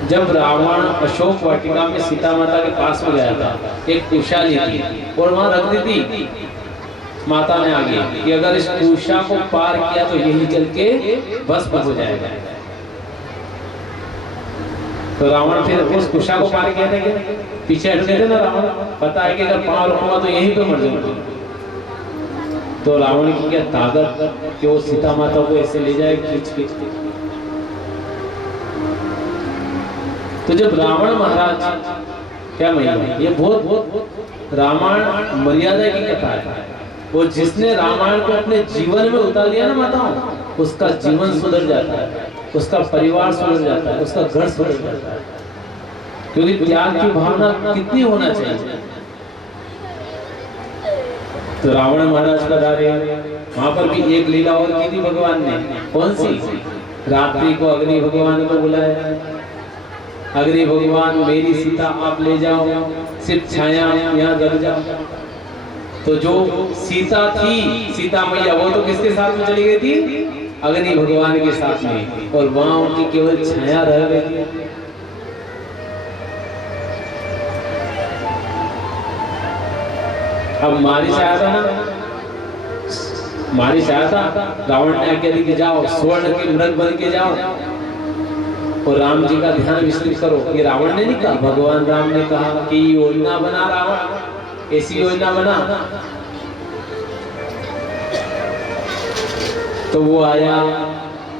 जब रावण अशोक वाटिका में सीता माता के पास में गया था, एक उषा ली थी और वहां रख दी थी माता ने आगे कि अगर इस उषा को पार किया तो यही जल के भस्म हो जाएगा। तो रावण फिर उस उषा को पार किया था क्या? पीछे हट गए थे ना रावण। पता है कि अगर पांव रखूंगा तो यहीं पे मर जाऊंगा। तो रावण की क्या ताकत कि वो सीता माता को ऐसे ले जाए खींच के। तो जब रावण महाराज क्या महिमा, ये बहुत रामायण मर्यादा की कथा है। वो जिसने रामायण को अपने जीवन में उतार लिया ना माताओं, उसका जीवन सुधर जाता है, उसका परिवार सुधर जाता है, उसका घर सुधर जाता है। क्योंकि त्याग की भावना कितनी होना चाहिए। तो रावण महाराज पधारे, वहां पर भी एक लीला और की थी भगवान ने। कौन सी? रात्रि को अग्नि भगवान को बुलाया, अग्नि भगवान मेरी सीता आप ले जाओ, सिर्फ छाया यहाँ जल जाओ। तो जो सीता थी, सीता मैया, वो तो किसके साथ में चली गई थी? अग्नि भगवान के साथ में, और वहां उनकी केवल छाया रह गई। अब मारी छाया था ना, मारी छाया था, रावण ने आज्ञा दी कि जाओ स्वर्ण के मृग बन के जाओ और राम जी का ध्यान विस्तृत करो। ये रावण ने नहीं कहा, भगवान राम ने कहा कि योजना बना रावण, ऐसी योजना बना। तो वो आया,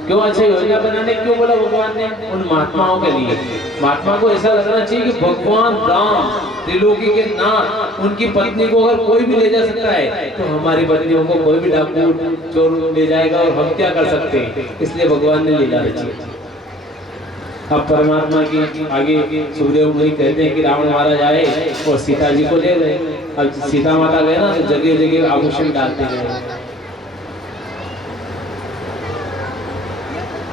क्यों अच्छा योजना बनाने क्यों बोला भगवान ने? उन महात्माओं के लिए। महात्मा को ऐसा लगना चाहिए कि भगवान राम त्रिलोकी के नाथ, उनकी पत्नी को अगर कोई भी ले जा सकता है तो हमारी पत्नियों को कोई भी डाकू चोर ले जाएगा और हम क्या कर सकते हैं। इसलिए भगवान ने ले जाना चाहिए। अब परमात्मा की आगे सुखदेव मुनि कहते हैं कि रावण महाराज आए और सीता जी को ले गए। अब सीता माता गए ना, तो जगह जगह आभूषण डालते गए।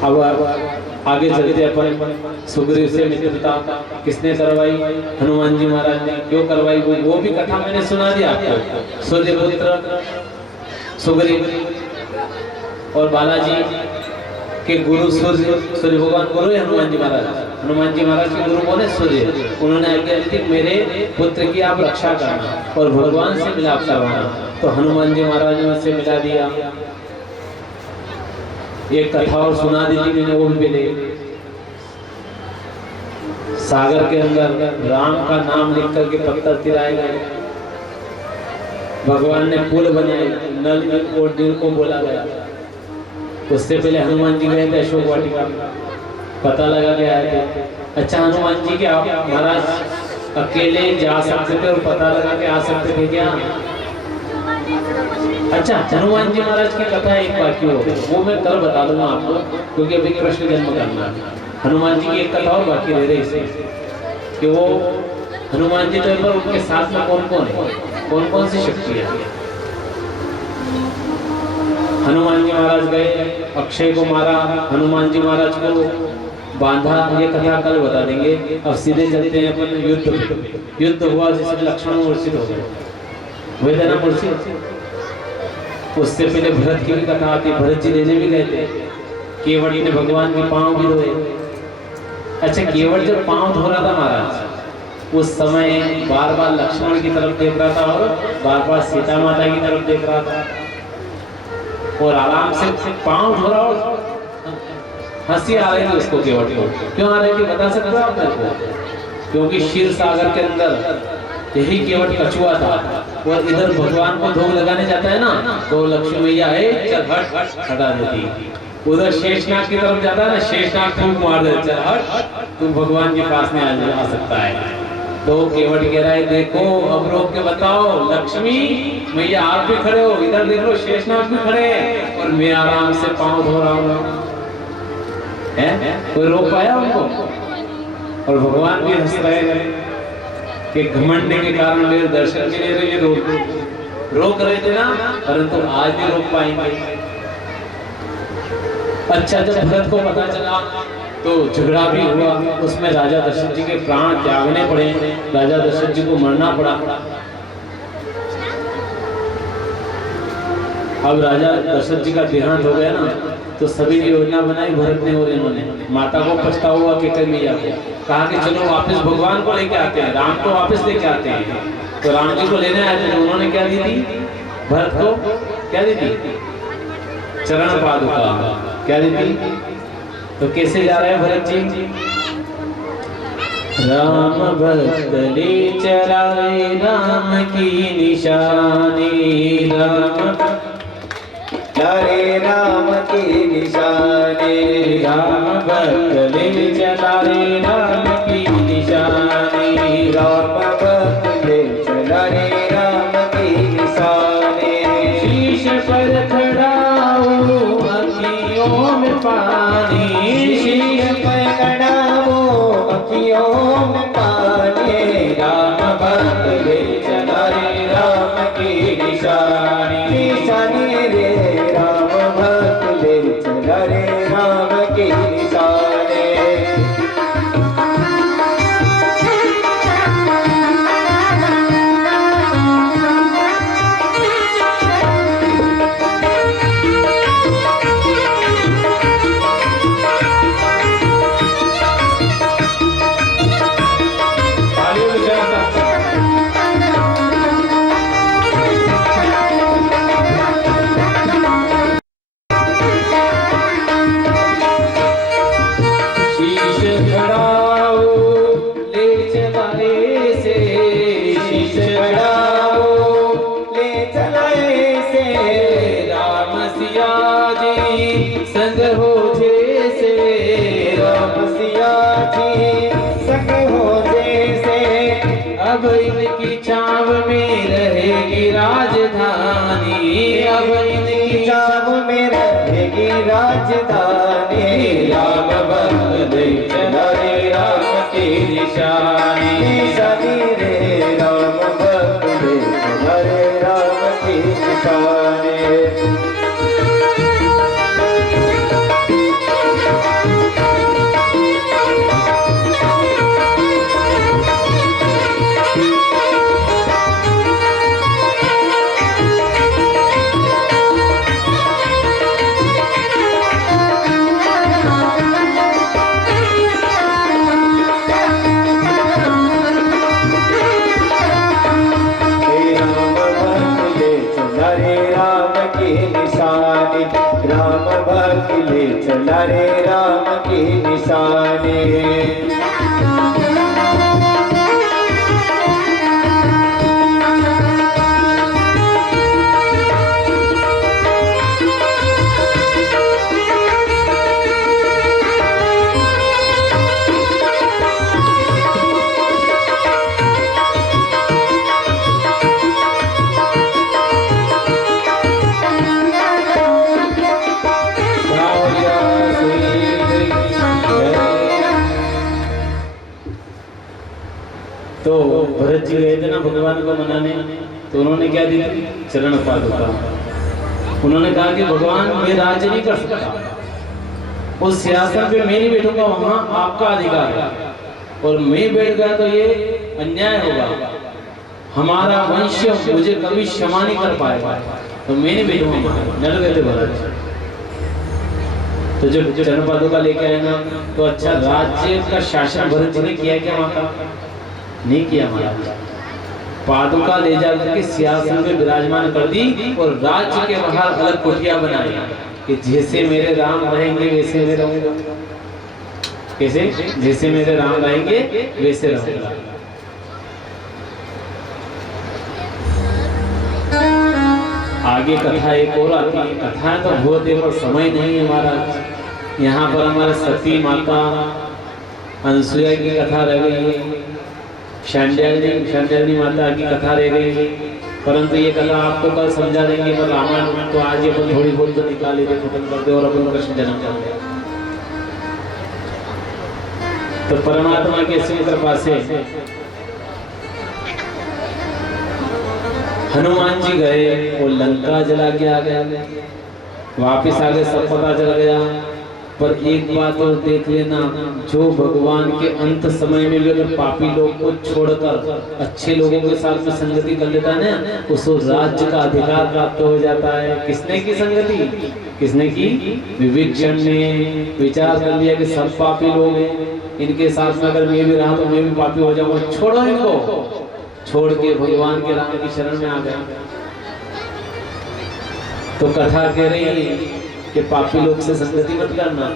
अब आगे चलते अपन सुग्रीव से मित्रता किसने करवाई? हनुमान जी महाराज ने। क्यों करवाई वो भी कथा मैंने सुना दिया आपको। सूर्यपुत्र सुग्रीव और बालाजी के गुरु सूर्य भगवान गुरु है हनुमान जी महाराज। हनुमान जी महाराज के गुरु कौन है? सूर्य। उन्होंने आज्ञा दी थी मेरे पुत्र की आप रक्षा करना और भगवान से मिलाप करवाना। तो हनुमान जी महाराज ने उससे मिला दिया। एक कथा और सुना दी थी मैंने, वो भी मिले। सागर के अंदर राम का नाम लिख करके पत्थर तिराए गए। भगवान ने पुल बनाए, नल और नील को बोला गया। उससे पहले हनुमान जी गए थे अशोक वाटिका, पता लगा के आए थे। अच्छा हनुमान जी के आप महाराज अकेले जा सकते थे और पता लगा के आ सकते थे क्या? अच्छा हनुमान जी महाराज की कथा एक बाकी हो, वो मैं कल बता दूंगा आपको, क्योंकि अभी कृष्ण जन्म करना है। हनुमान जी की एक कथा और बाकी रह रही इससे कि वो हनुमान जी तो एक बार उनके साथ में कौन कौन है, कौन कौन सी शक्ति है। हनुमान जी महाराज गए, अक्षय को मारा, हनुमान जी महाराज को बांधा। ये कथा कल बता देंगे। अब सीधे चलते हैं अपन युद्ध पे। युद्ध हुआ जिसमें लक्ष्मण मूर्छित हो गए, हुए थे ना मूर्छित। उससे पहले भरत की भी कथा आती, भरत जी लेने भी गए थे। केवट ने भगवान के पांव भी धोए। अच्छा केवट जब पांव धो रहा था महाराज, उस समय बार बार लक्ष्मण की तरफ देख रहा था और बार बार सीता माता की तरफ देख रहा था और आराम से पांव धो रहा और हंसी आ रही थी उसको। केवट को क्यों आ रही थी बता सकते हो आप मेरे को? क्योंकि क्षीर सागर के अंदर यही केवट कछुआ था और इधर भगवान को धोख लगाने जाता है ना, तो लक्ष्मी मैया है चल हट हटा देती। उधर शेषनाग की तरफ जाता है ना, शेषनाग फूंक मार देता, चल हट तू भगवान के पास में आ सकता है। तो केवट कह रहा है देखो अब रोक के बताओ, लक्ष्मी मैया आप भी खड़े हो, इधर देख लो शेषनाग भी खड़े हैं और मैं आराम से पांव धो रहा हूँ। कोई रोक पाया उनको? और भगवान भी हंस रहे कि घमंड के कारण मेरे दर्शन के लिए ये रोक रहे थे ना, परंतु आज भी रोक पाएंगे। अच्छा जब भरत को पता चला तो झगड़ा भी हुआ, उसमें राजा दशरथ जी के प्राण त्यागने पड़े, राजा दशरथ जी को मरना पड़ा। अब राजा दशरथ जी का देहांत हो गया ना, तो सभी ने योजना बनाई भरत ने और इन्होंने। माता को पछतावा हुआ कि कल मैया को कहा कि चलो वापस भगवान को लेके आते हैं, राम को वापस लेके आते हैं। तो राम जी को लेने आए थे, उन्होंने क्या दी थी भरत को? क्या दी थी? चरण पादुका। क्या दी थी? तो कैसे जा रहे हैं भरत जी? राम भक्त ले चराए राम की निशानी, राम चलारे राम की निशानी राम भक्त ले चला रे राम की निशानी राम भक्त ले चला रे राम की निशानी शीश पर खड़ा हो अखियों में पानी शीश पर खड़ा हो अखियों में पानी राम भक्त ले चला रे राम की निशानी निशानी रे राम भक्त ले चला रे राम की निशानी शीश खड़ाओ ले चला रे से शीश खड़ाओ ले चलाए से राम सिया जी संग हो जैसे राम सिया जी संग हो जैसे अब इनकी छाव में रहेगी राजधानी अब इनकी छाव में रहेगी राजधानी राम भक्त ले चला रे राम की निशानी निशानी रे राम भक्त ले चला रे राम की निशानी राम भक्त ले चला रे राम की निशानी तो भरत जी गए थे ना भगवान को मनाने, तो उन्होंने क्या दिया? चरण पादुका। उन्होंने कहा कि भगवान मैं राज्य नहीं कर सकता, उस सिंहासन पे मैं नहीं बैठूंगा, वहां आपका अधिकार है, और मैं बैठ गया तो ये अन्याय होगा, हमारा वंश मुझे कभी क्षमा नहीं कर पाएगा, तो मैं नहीं बैठूंगा। डर गए थे भरत। तो जब चरण पादुका लेके आए ना, तो अच्छा राज्य का शासन भरत जी ने किया क्या? वहां का नहीं किया महाराज। पादुका ले जाकर के सिंहासन पे विराजमान कर दी और राज्य के बाहर अलग कुटिया बनाई कि जैसे मेरे राम रहेंगे वैसे मैं रहूंगा। कैसे? जैसे मेरे राम रहेंगे वैसे रहूंगा। आगे कथा एक और आती है। कथाएं तो बहुत है पर समय नहीं है महाराज। यहाँ पर हमारे सती माता अनसुया की कथा रह गई है, शांडिल्य माता की कथा रह गई है, परंतु ये कथा आपको कल समझा देंगे। पर रामायण तो आज अपन थोड़ी बहुत तो निकाल दे, खत्म कर दे और अपन कृष्ण जन्म कर दे। तो परमात्मा की ऐसी कृपा से हनुमान जी गए और लंका जला के आ गए, वापिस आ गए, सब पता चल गया। पर एक बात और देख लेना, जो भगवान के अंत समय में भी अगर पापी लोग को छोड़कर अच्छे लोगों के साथ में संगति कर लेता है ना, उसको राज्य का अधिकार प्राप्त हो जाता है। किसने की संगति? किसने की? विभीषण ने विचार कर लिया कि सब पापी लोग हैं, इनके साथ में अगर मैं भी रहा तो मैं भी पापी हो जाऊंगा, छोड़ो इनको। छोड़ के भगवान के राम की शरण में आ गया। तो कथा कह रही है कि पापी लोग से संगति मत करना,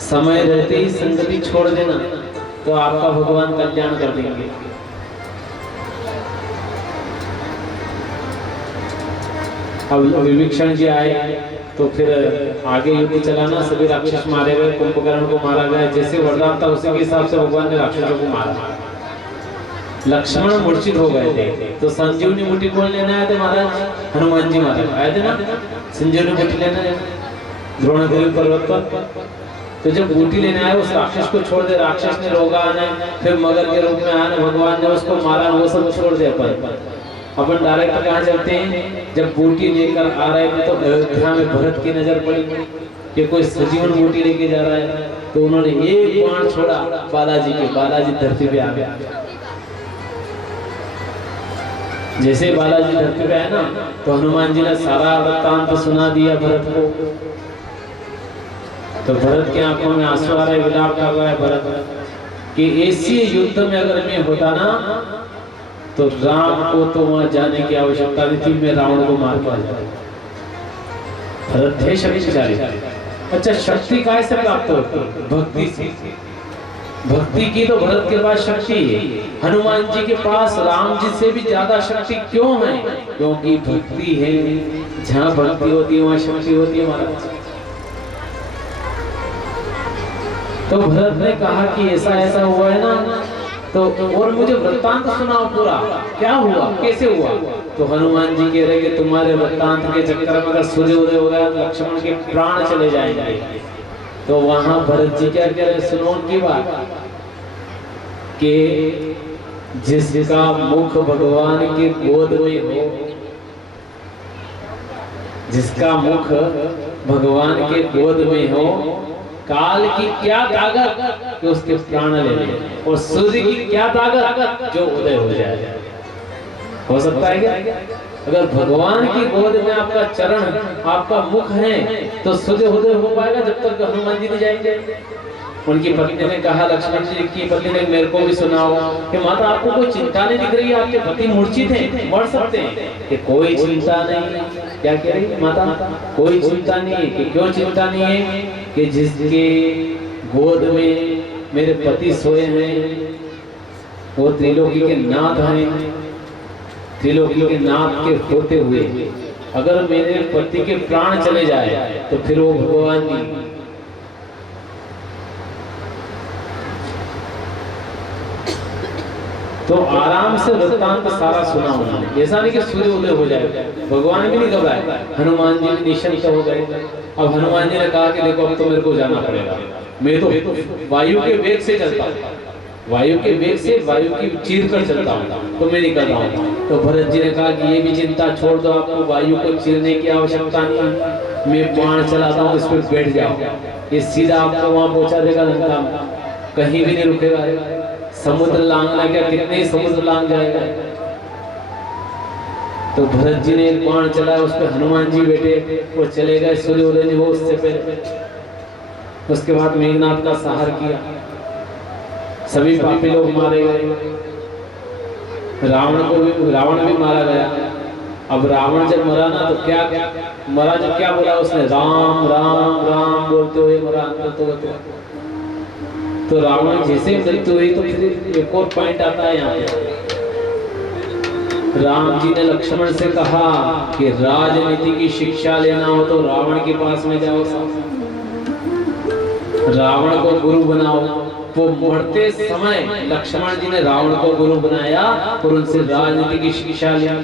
समय रहते ही संगति छोड़ देना, तो आपका भगवान कल्याण कर देंगे। अब विभीषण जी आए, तो फिर आगे युद्ध चलाना, सभी राक्षस मारे गए, कुंभकर्ण को मारा गया, जैसे वरदान था उसी के हिसाब से भगवान ने राक्षसों को मारा। लक्ष्मण मूर्छित हो गए थे, तो संजीवनी बूटी कौन लेने आए थे महाराज? हनुमान जी महाराज आए थे ना संजीवनी बूटी लेने द्रोणागिरी पर्वत पर। तो जब बूटी लेने आए उस राक्षस को छोड़ दे, राक्षस ने रोगा आने, फिर मगर के रूप में आने, भगवान ने उसको मारा, वो सब छोड़ दे। अपन डायरेक्ट कहाँ चलते हैं? जब बूटी लेकर आ रहे थे तो अयोध्या में भरत की नजर पड़ी कि कोई सजीवन बूटी लेके जा रहा है, तो उन्होंने एक बाण छोड़ा बालाजी के, बालाजी धरती पे आ गया। जैसे बालाजी धरती पे आए ना, तो हनुमान जी ने सारा वृत्तांत सुना दिया भरत को। तो भरत की आंखों में आंसू आ रहे, विलाप कर रहा है भरत कि ऐसी युद्ध में अगर मैं होता ना, तो राम को तो वहां जाने की आवश्यकता नहीं थी, मैं रावण को मार के आ जाता। भरत थे शक्तिशाली। अच्छा, शक्ति काय से प्राप्त होती? भक्ति से। भक्ति की तो भरत के पास शक्ति है, हनुमान जी के पास राम जी से भी ज्यादा शक्ति क्यों है? क्योंकि भक्ति है। जहाँ भक्ति होती है वहां शक्ति होती है महाराज। तो भरत ने कहा कि ऐसा ऐसा हुआ है ना, तो और मुझे वृत्तांत सुनाओ पूरा, क्या हुआ, कैसे हुआ? तो हनुमान जी कह रहे कि तुम्हारे वृत्तांत के चक्कर में अगर सूर्योदय हो गया तो लक्ष्मण के प्राण चले जाएंगे। तो वहां भरत जी क्या कह रहे, सुनो उनकी बात कि जिसका मुख भगवान के गोद में हो, जिसका मुख भगवान के गोद में हो, काल की क्या ताकत कि उसके प्राण ले ले, और सूर्य की क्या ताकत जो उदय हो जाए। हो सकता है क्या? अगर भगवान की गोद में आपका चरण, आपका मुख है, तो सूर्य उदय हो पाएगा जब तक हनुमान जी नहीं जाएंगे। उनकी पत्नी ने कहा, लक्ष्मण जी की पत्नी ने, मेरे को भी सुनाओ कि माता आपको कोई चिंता नहीं दिख रही है, आपके पति मूर्छित हैं, मर सकते हैं। कि कोई चिंता नहीं। क्या कह रही माता? कोई चिंता नहीं है। कि क्यों चिंता नहीं है? कि जिसके गोद में मेरे पति सोए हैं वो त्रिलोकी के नाथ हैं। त्रिलोकी के नाथ के होते हुए अगर मेरे पति के प्राण चले जाए तो फिर वो भगवान की तो आराम से वृत्तांत सारा सुना उन्होंने। ऐसा नहीं कि सूर्य उदय हो जाए, भगवान भी नहीं घबराए, हनुमान जी भी निश्चिंत हो गए। अब हनुमान जी ने कहा कि देखो अब तो मेरे को जाना पड़ेगा, मैं तो वायु के वेग से चलता हूँ, वायु के वेग से वायु की चीर कर चलता हूँ, तो मैं निकल रहा हूँ। तो भरत जी ने कहा कि ये भी चिंता छोड़ दो, आपको वायु को चीरने की आवश्यकता नहीं, मैं बाण चलाता हूँ, इस पर बैठ जाओ, ये सीधा आपको वहां पहुंचा देगा लंका में, कहीं भी नहीं रुकेगा। समुद्र लांघना क्या, कितने ही समुद्र लांघ जाएगा। तो भरत जी ने एक बाण चलाया, उस पर हनुमान जी बैठे, वो चले गए, सूर्योदय नहीं हो उससे पहले। उसके बाद मेघनाथ का सहार किया, सभी पापी लोग मारे गए, रावण भी मारा गया। अब रावण जब मरा ना, तो क्या मरा, जब क्या बोला उसने, राम राम राम बोलते हुए मरा। तो रावण जैसे मृत्यु हुई तो फिर एक और पॉइंट आता है यहाँ पे। राम जी ने लक्ष्मण से कहा कि राजनीति की शिक्षा लेना हो तो रावण के पास में जाओ, रावण को गुरु बनाओ। वो मरते समय लक्ष्मण जी ने रावण को गुरु बनाया और उनसे राजनीति की शिक्षा लिया।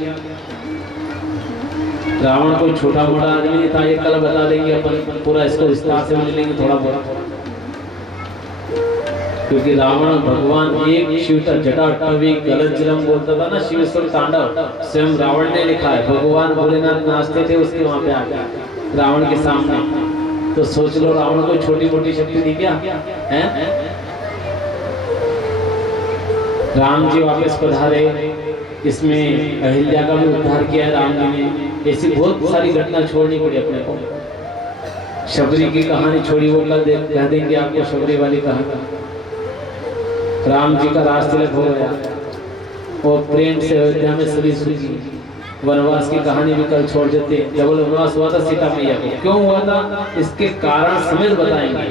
रावण कोई छोटा मोटा आदमी नहीं था, ये कल बता देंगे अपन, पूरा इसको विस्तार से मिल लेंगे थोड़ा बहुत। क्योंकि रावण भगवान एक शिव जटाटवी गलज्जलम बोलता था ना, शिव स्वर तांडव स्वयं रावण ने लिखा है। भगवान भोलेनाथ नाचते थे उसके वहां पे आके रावण के सामने। तो सोच लो रावण को छोटी मोटी शक्ति थी क्या है? राम जी वापस पधारे, इसमें अहिल्या का भी उद्धार किया है राम जी ने। ऐसी बहुत सारी घटना छोड़नी पड़ी अपने को। शबरी की कहानी छोड़ी, वो कल कह देंगे आपको शबरी वाली कहानी। राम जी का राज तिलक हो गया और प्रेम से अयोध्या में सभी सुखी। वनवास की कहानी भी कल छोड़ देते। जब वनवास हुआ था सीता मैया को, क्यों हुआ था इसके कारण समेत बताएंगे।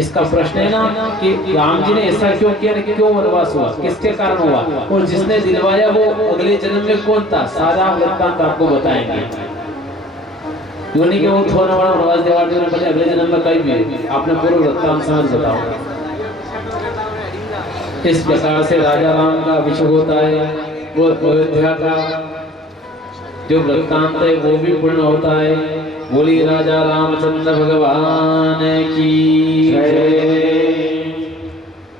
इसका प्रश्न है ना कि राम जी ने ऐसा क्यों किया, क्यों वनवास हुआ, किसके कारण हुआ, और जिसने दिलवाया वो अगले जन्म में कौन था, सारा वृत्तांत आपको बताएंगे। योनि के वो थोड़ा बड़ा प्रवास देवादेव ने पहले अगले जन्म में कई भी आपने पूर्व वृत्तांत समझ बताओ। इस प्रकार से राजा राम का अभिषेक होता है, वो अयोध्या का जो वृत्तांत है वो भी पूर्ण होता है। बोली राजा रामचंद्र भगवान की जय।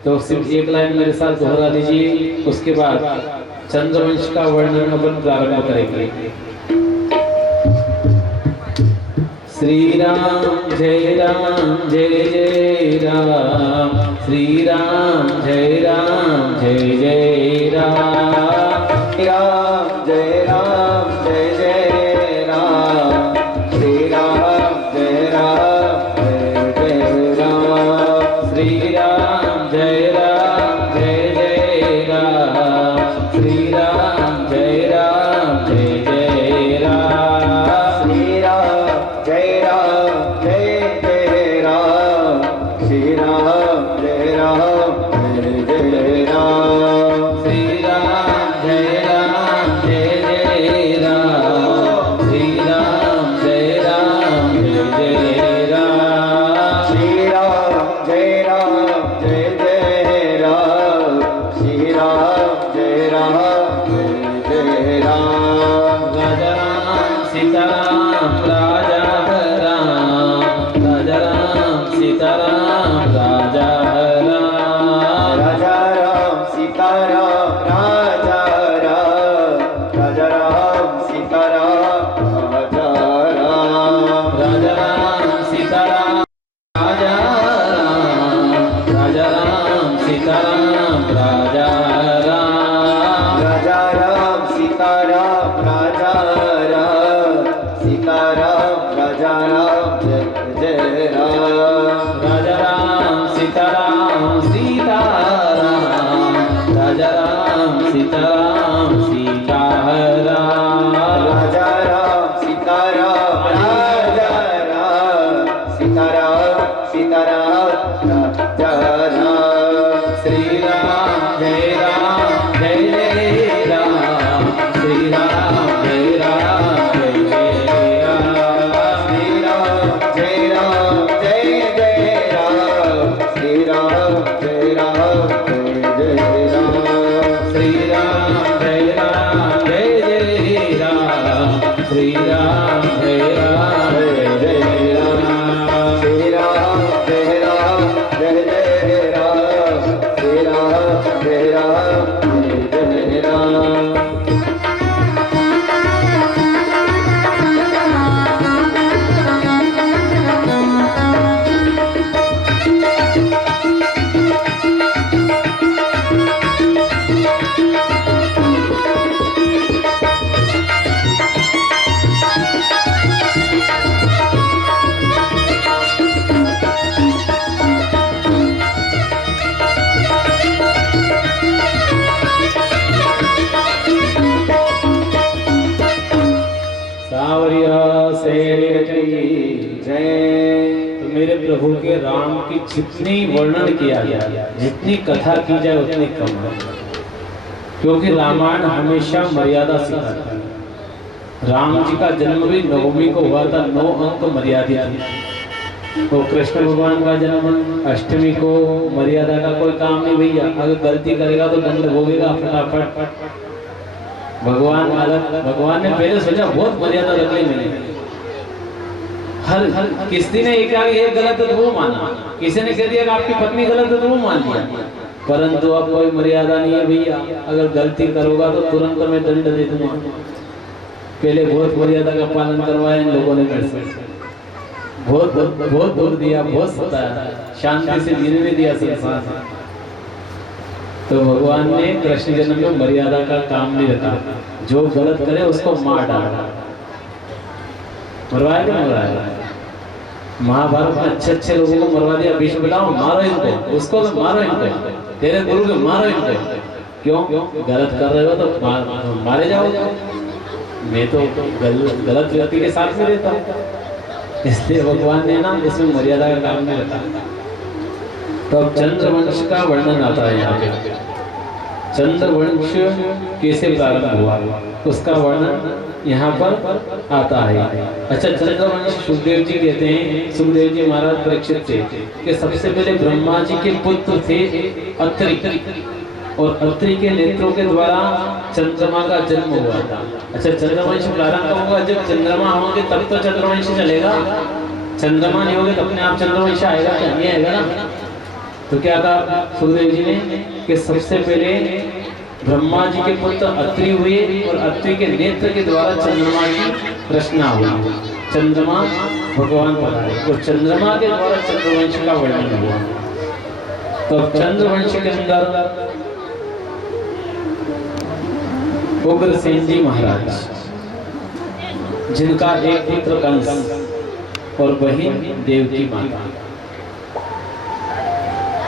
तो सिर्फ एक लाइन मेरे साथ दोहरा दीजिए, उसके बाद चंद्रवंश का वर्णन अपन प्रारंभ करेंगे। श्री राम जय राम जय जय राम, श्री राम जय राम जय जय राम, राम जय राम जय जय राम, श्री राम जय राम जय जय राम, श्री राम जय राम जय जय राम, श्री राम जय राम जय जय राम, श्री राम जय राम जय जय राम, श्री राम जय राम जय जय राम, श्री राम जय राम जय जय राम, श्री राम जय राम जय जय राम, श्री राम जय राम जय जय राम, श्री राम जय राम जय जय राम, राजा राम सीताराम राजा राम, राजा राम सीताराम राजा राम, राजा राम सीताराम राजा राम, राजा राम सीताराम राजा राम, राजा राम सीताराम राजा राम, राजा राम सीताराम राजा राम, राजा राम सीताराम राजा राम, सीताराम राजा राम जय जय राम, राजा राम सीताराम सीताराम, राजा राम सीताराम सीताराम, राजा राम सीताराम राजा राम, सीताराम सीताराम राजा राम, श्री राम जय जय राम, श्री राम जय जय राम, श्री राम जय राम जय जय राम, श्री राम जय राम जय जय राम, श्री राम जय जय राम, श्री राम जय जय जय राम, श्री राम जय राम जय जय राम, श्री राम जय राम जय जय राम, सावरिया से जय। तो मेरे प्रभु के राम की जितनी वर्णन किया जाए, जितनी कथा की जाए उतनी कम है, क्योंकि रामायण हमेशा मर्यादा सिखाता है। राम जी का जन्म भी नवमी को हुआ था, 9 अंक मर्यादित थी। तो कृष्ण भगवान का जन्म अष्टमी को, मर्यादा का कोई काम नहीं भैया, अगर गलती करेगा तो दंड भोगेगा फटाफट। भगवान ने पहले सोचा बहुत मर्यादा रख ली मैंने, हर किसी ने एक गलत है तो वो माना, किसी ने कह दिया कि आपकी पत्नी गलत है तो वो मान लिया, परंतु अब कोई मर्यादा नहीं है भैया, अगर गलती करोगा तो तुरंत मैं दंड दे दूंगा। पहले बहुत मर्यादा का पालन करवाया इन लोगों ने मेरे से, बहुत दूर दिया, बहुत सताया, शांति से जीने नहीं दिया संसार। तो भगवान ने कृष्ण जन्म में मर्यादा का काम नहीं रखा, जो गलत करे उसको मार डाला। मरवाया क्या मरवाया? महाभारत में अच्छे लोगों को मरवा दिया, भीष्म बताओ मारो इनको, उसको तो मारो इनको, तेरे गुरु को मारो इनको। क्यों? गलत कर रहे हो तो मारे जाओगे। मैं तो गलत व्यक्ति के साथ में रहता हूँ, इसलिए भगवान ने ना इसमें मर्यादा का काम नहीं रखा। तो अब चंद्रवंश का वर्णन आता है यहाँ पे। चंद्रवंश कैसे प्रारंभ हुआ उसका वर्णन यहाँ पर आता है। अच्छा, चंद्रवंश सुखदेव जी कहते हैं, सुखदेव जी महाराज परीक्षित थे कि सबसे पहले ब्रह्मा जी के पुत्र थे अत्रि, और अत्रि के नेत्रों के द्वारा चंद्रमा का जन्म हुआ था। अच्छा, चंद्रवंश प्रारंभ कब होगा? जब चंद्रमा होंगे तब तो चंद्रवंश चलेगा, चंद्रमा नहीं होगे तो अपने आप चंद्रवंश आएगा क्या? नहीं आएगा ना। तो क्या कहा सुखदेव जी ने कि सबसे पहले ब्रह्मा जी के पुत्र अत्रि हुए और अत्रि के नेत्र के द्वारा चंद्रमा की रचना हुई। चंद्रमा भगवान पधारे और चंद्रमा के द्वारा चंद्रवंश का वर्णन हुआ। तो चंद्रवंश के अंदर उग्रसेन जी महाराज, जिनका एक पुत्र कंस और बहिन देवकी माता।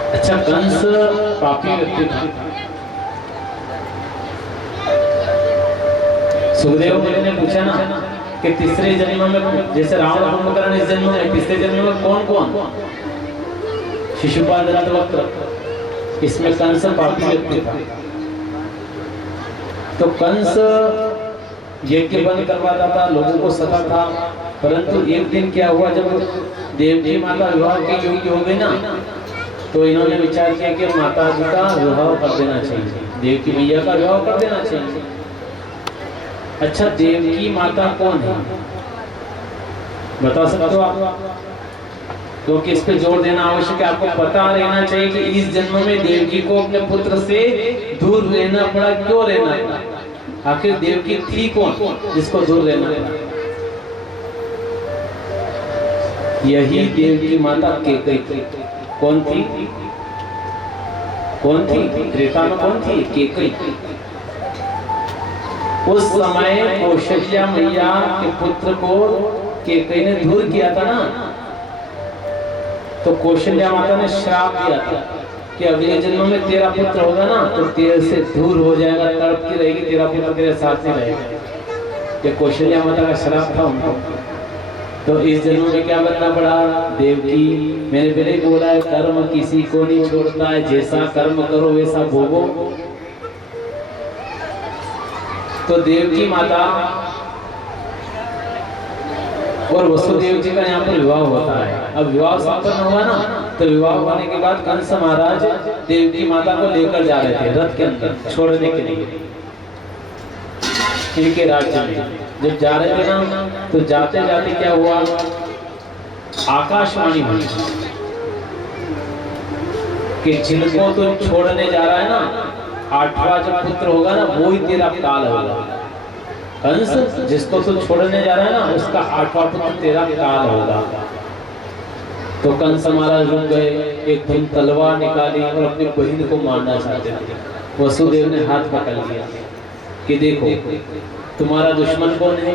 अच्छा, कंस पापी व्यक्ति था। सुखदेव मुनि ने पूछा ना कि तीसरे जन्म में, जैसे रावण कुंभकर्ण इस जन्म में, तीसरे जन्म में कौन कौन? शिशुपाल दंतवक्त्र, इसमें कंस पापी व्यक्ति था। तो कंस यज्ञ बंद करवाता था, लोगों को सता था, परंतु एक दिन क्या हुआ, जब देवकी माता विवाह के योग्य हो गई ना, तो इन्होंने विचार किया कि माता जी का विवाह कर देना चाहिए, देवकी मैया का विवाह कर देना चाहिए। अच्छा, देवकी माता कौन है बता सकते हो आप? क्योंकि इस पे जोर देना आवश्यक है। आपको पता रहना चाहिए कि इस जन्म में देवकी को अपने पुत्र से दूर रहना पड़ा। क्यों रहना पड़ा? आखिर देवकी थी कौन जिसको दूर रहना पड़ा? यही देवकी माता केकई। कौन थी? कौन थी? त्रेता में कौन थी? केकई। उस समय कौशल्या मैया के पुत्र को केकई ने दूर किया था ना, तो कौशल्या माता ने श्राप दिया था कि अगले जन्म में तेरा पुत्र होगा ना तो तेरे से दूर हो जाएगा, तड़पती रहेगी, तेरा पुत्र तेरे साथ नहीं रहेगा। ये कौशल्या माता का श्राप था उनको। तो इस जन्म में क्या बनना पड़ा? देवकी। मैंने पहले ही बोला है, कर्म किसी को नहीं छोड़ता है, जैसा कर्म करो वैसा भोगो। तो देवकी माता और वसुदेव जी का यहाँ पर विवाह होता है। अब विवाह संपन्न हुआ ना, तो विवाह होने के बाद कंस महाराज देवकी माता को लेकर जा रहे थे रथ के अंदर छोड़ने के लिए इनके राज्य में। जब जा रहे थे ना, तो जाते जाते क्या हुआ, आकाशवाणी हुई कि जिनको तो छोड़ने जा रहा है ना, 8वां जब पुत्र होगा ना, वो ही तेरा काल होगा। कंस, जिसको तू छोड़ने जा रहा है ना, उसका 8वां पुत्र तेरा काल होगा। तो कंस महाराज रुक गए, एकदम तलवार निकाली और अपनी बहन को मारना चाहते थे। वसुदेव ने हाथ पकड़ लिया कि देखो तुम्हारा दुश्मन कौन है?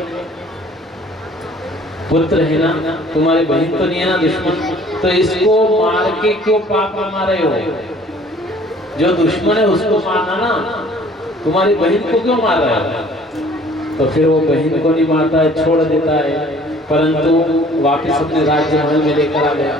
पुत्र है ना, तुम्हारी बहन तो नहीं है ना दुश्मन, तो इसको मार के क्यों पाप में मारे हो? जो दुश्मन है उसको मारना ना, तुम्हारी बहन को क्यों मार रहा है? तो फिर वो बहन को नहीं मारता है, छोड़ देता है, परंतु वापस अपने राज्य महल में लेकर आ गया।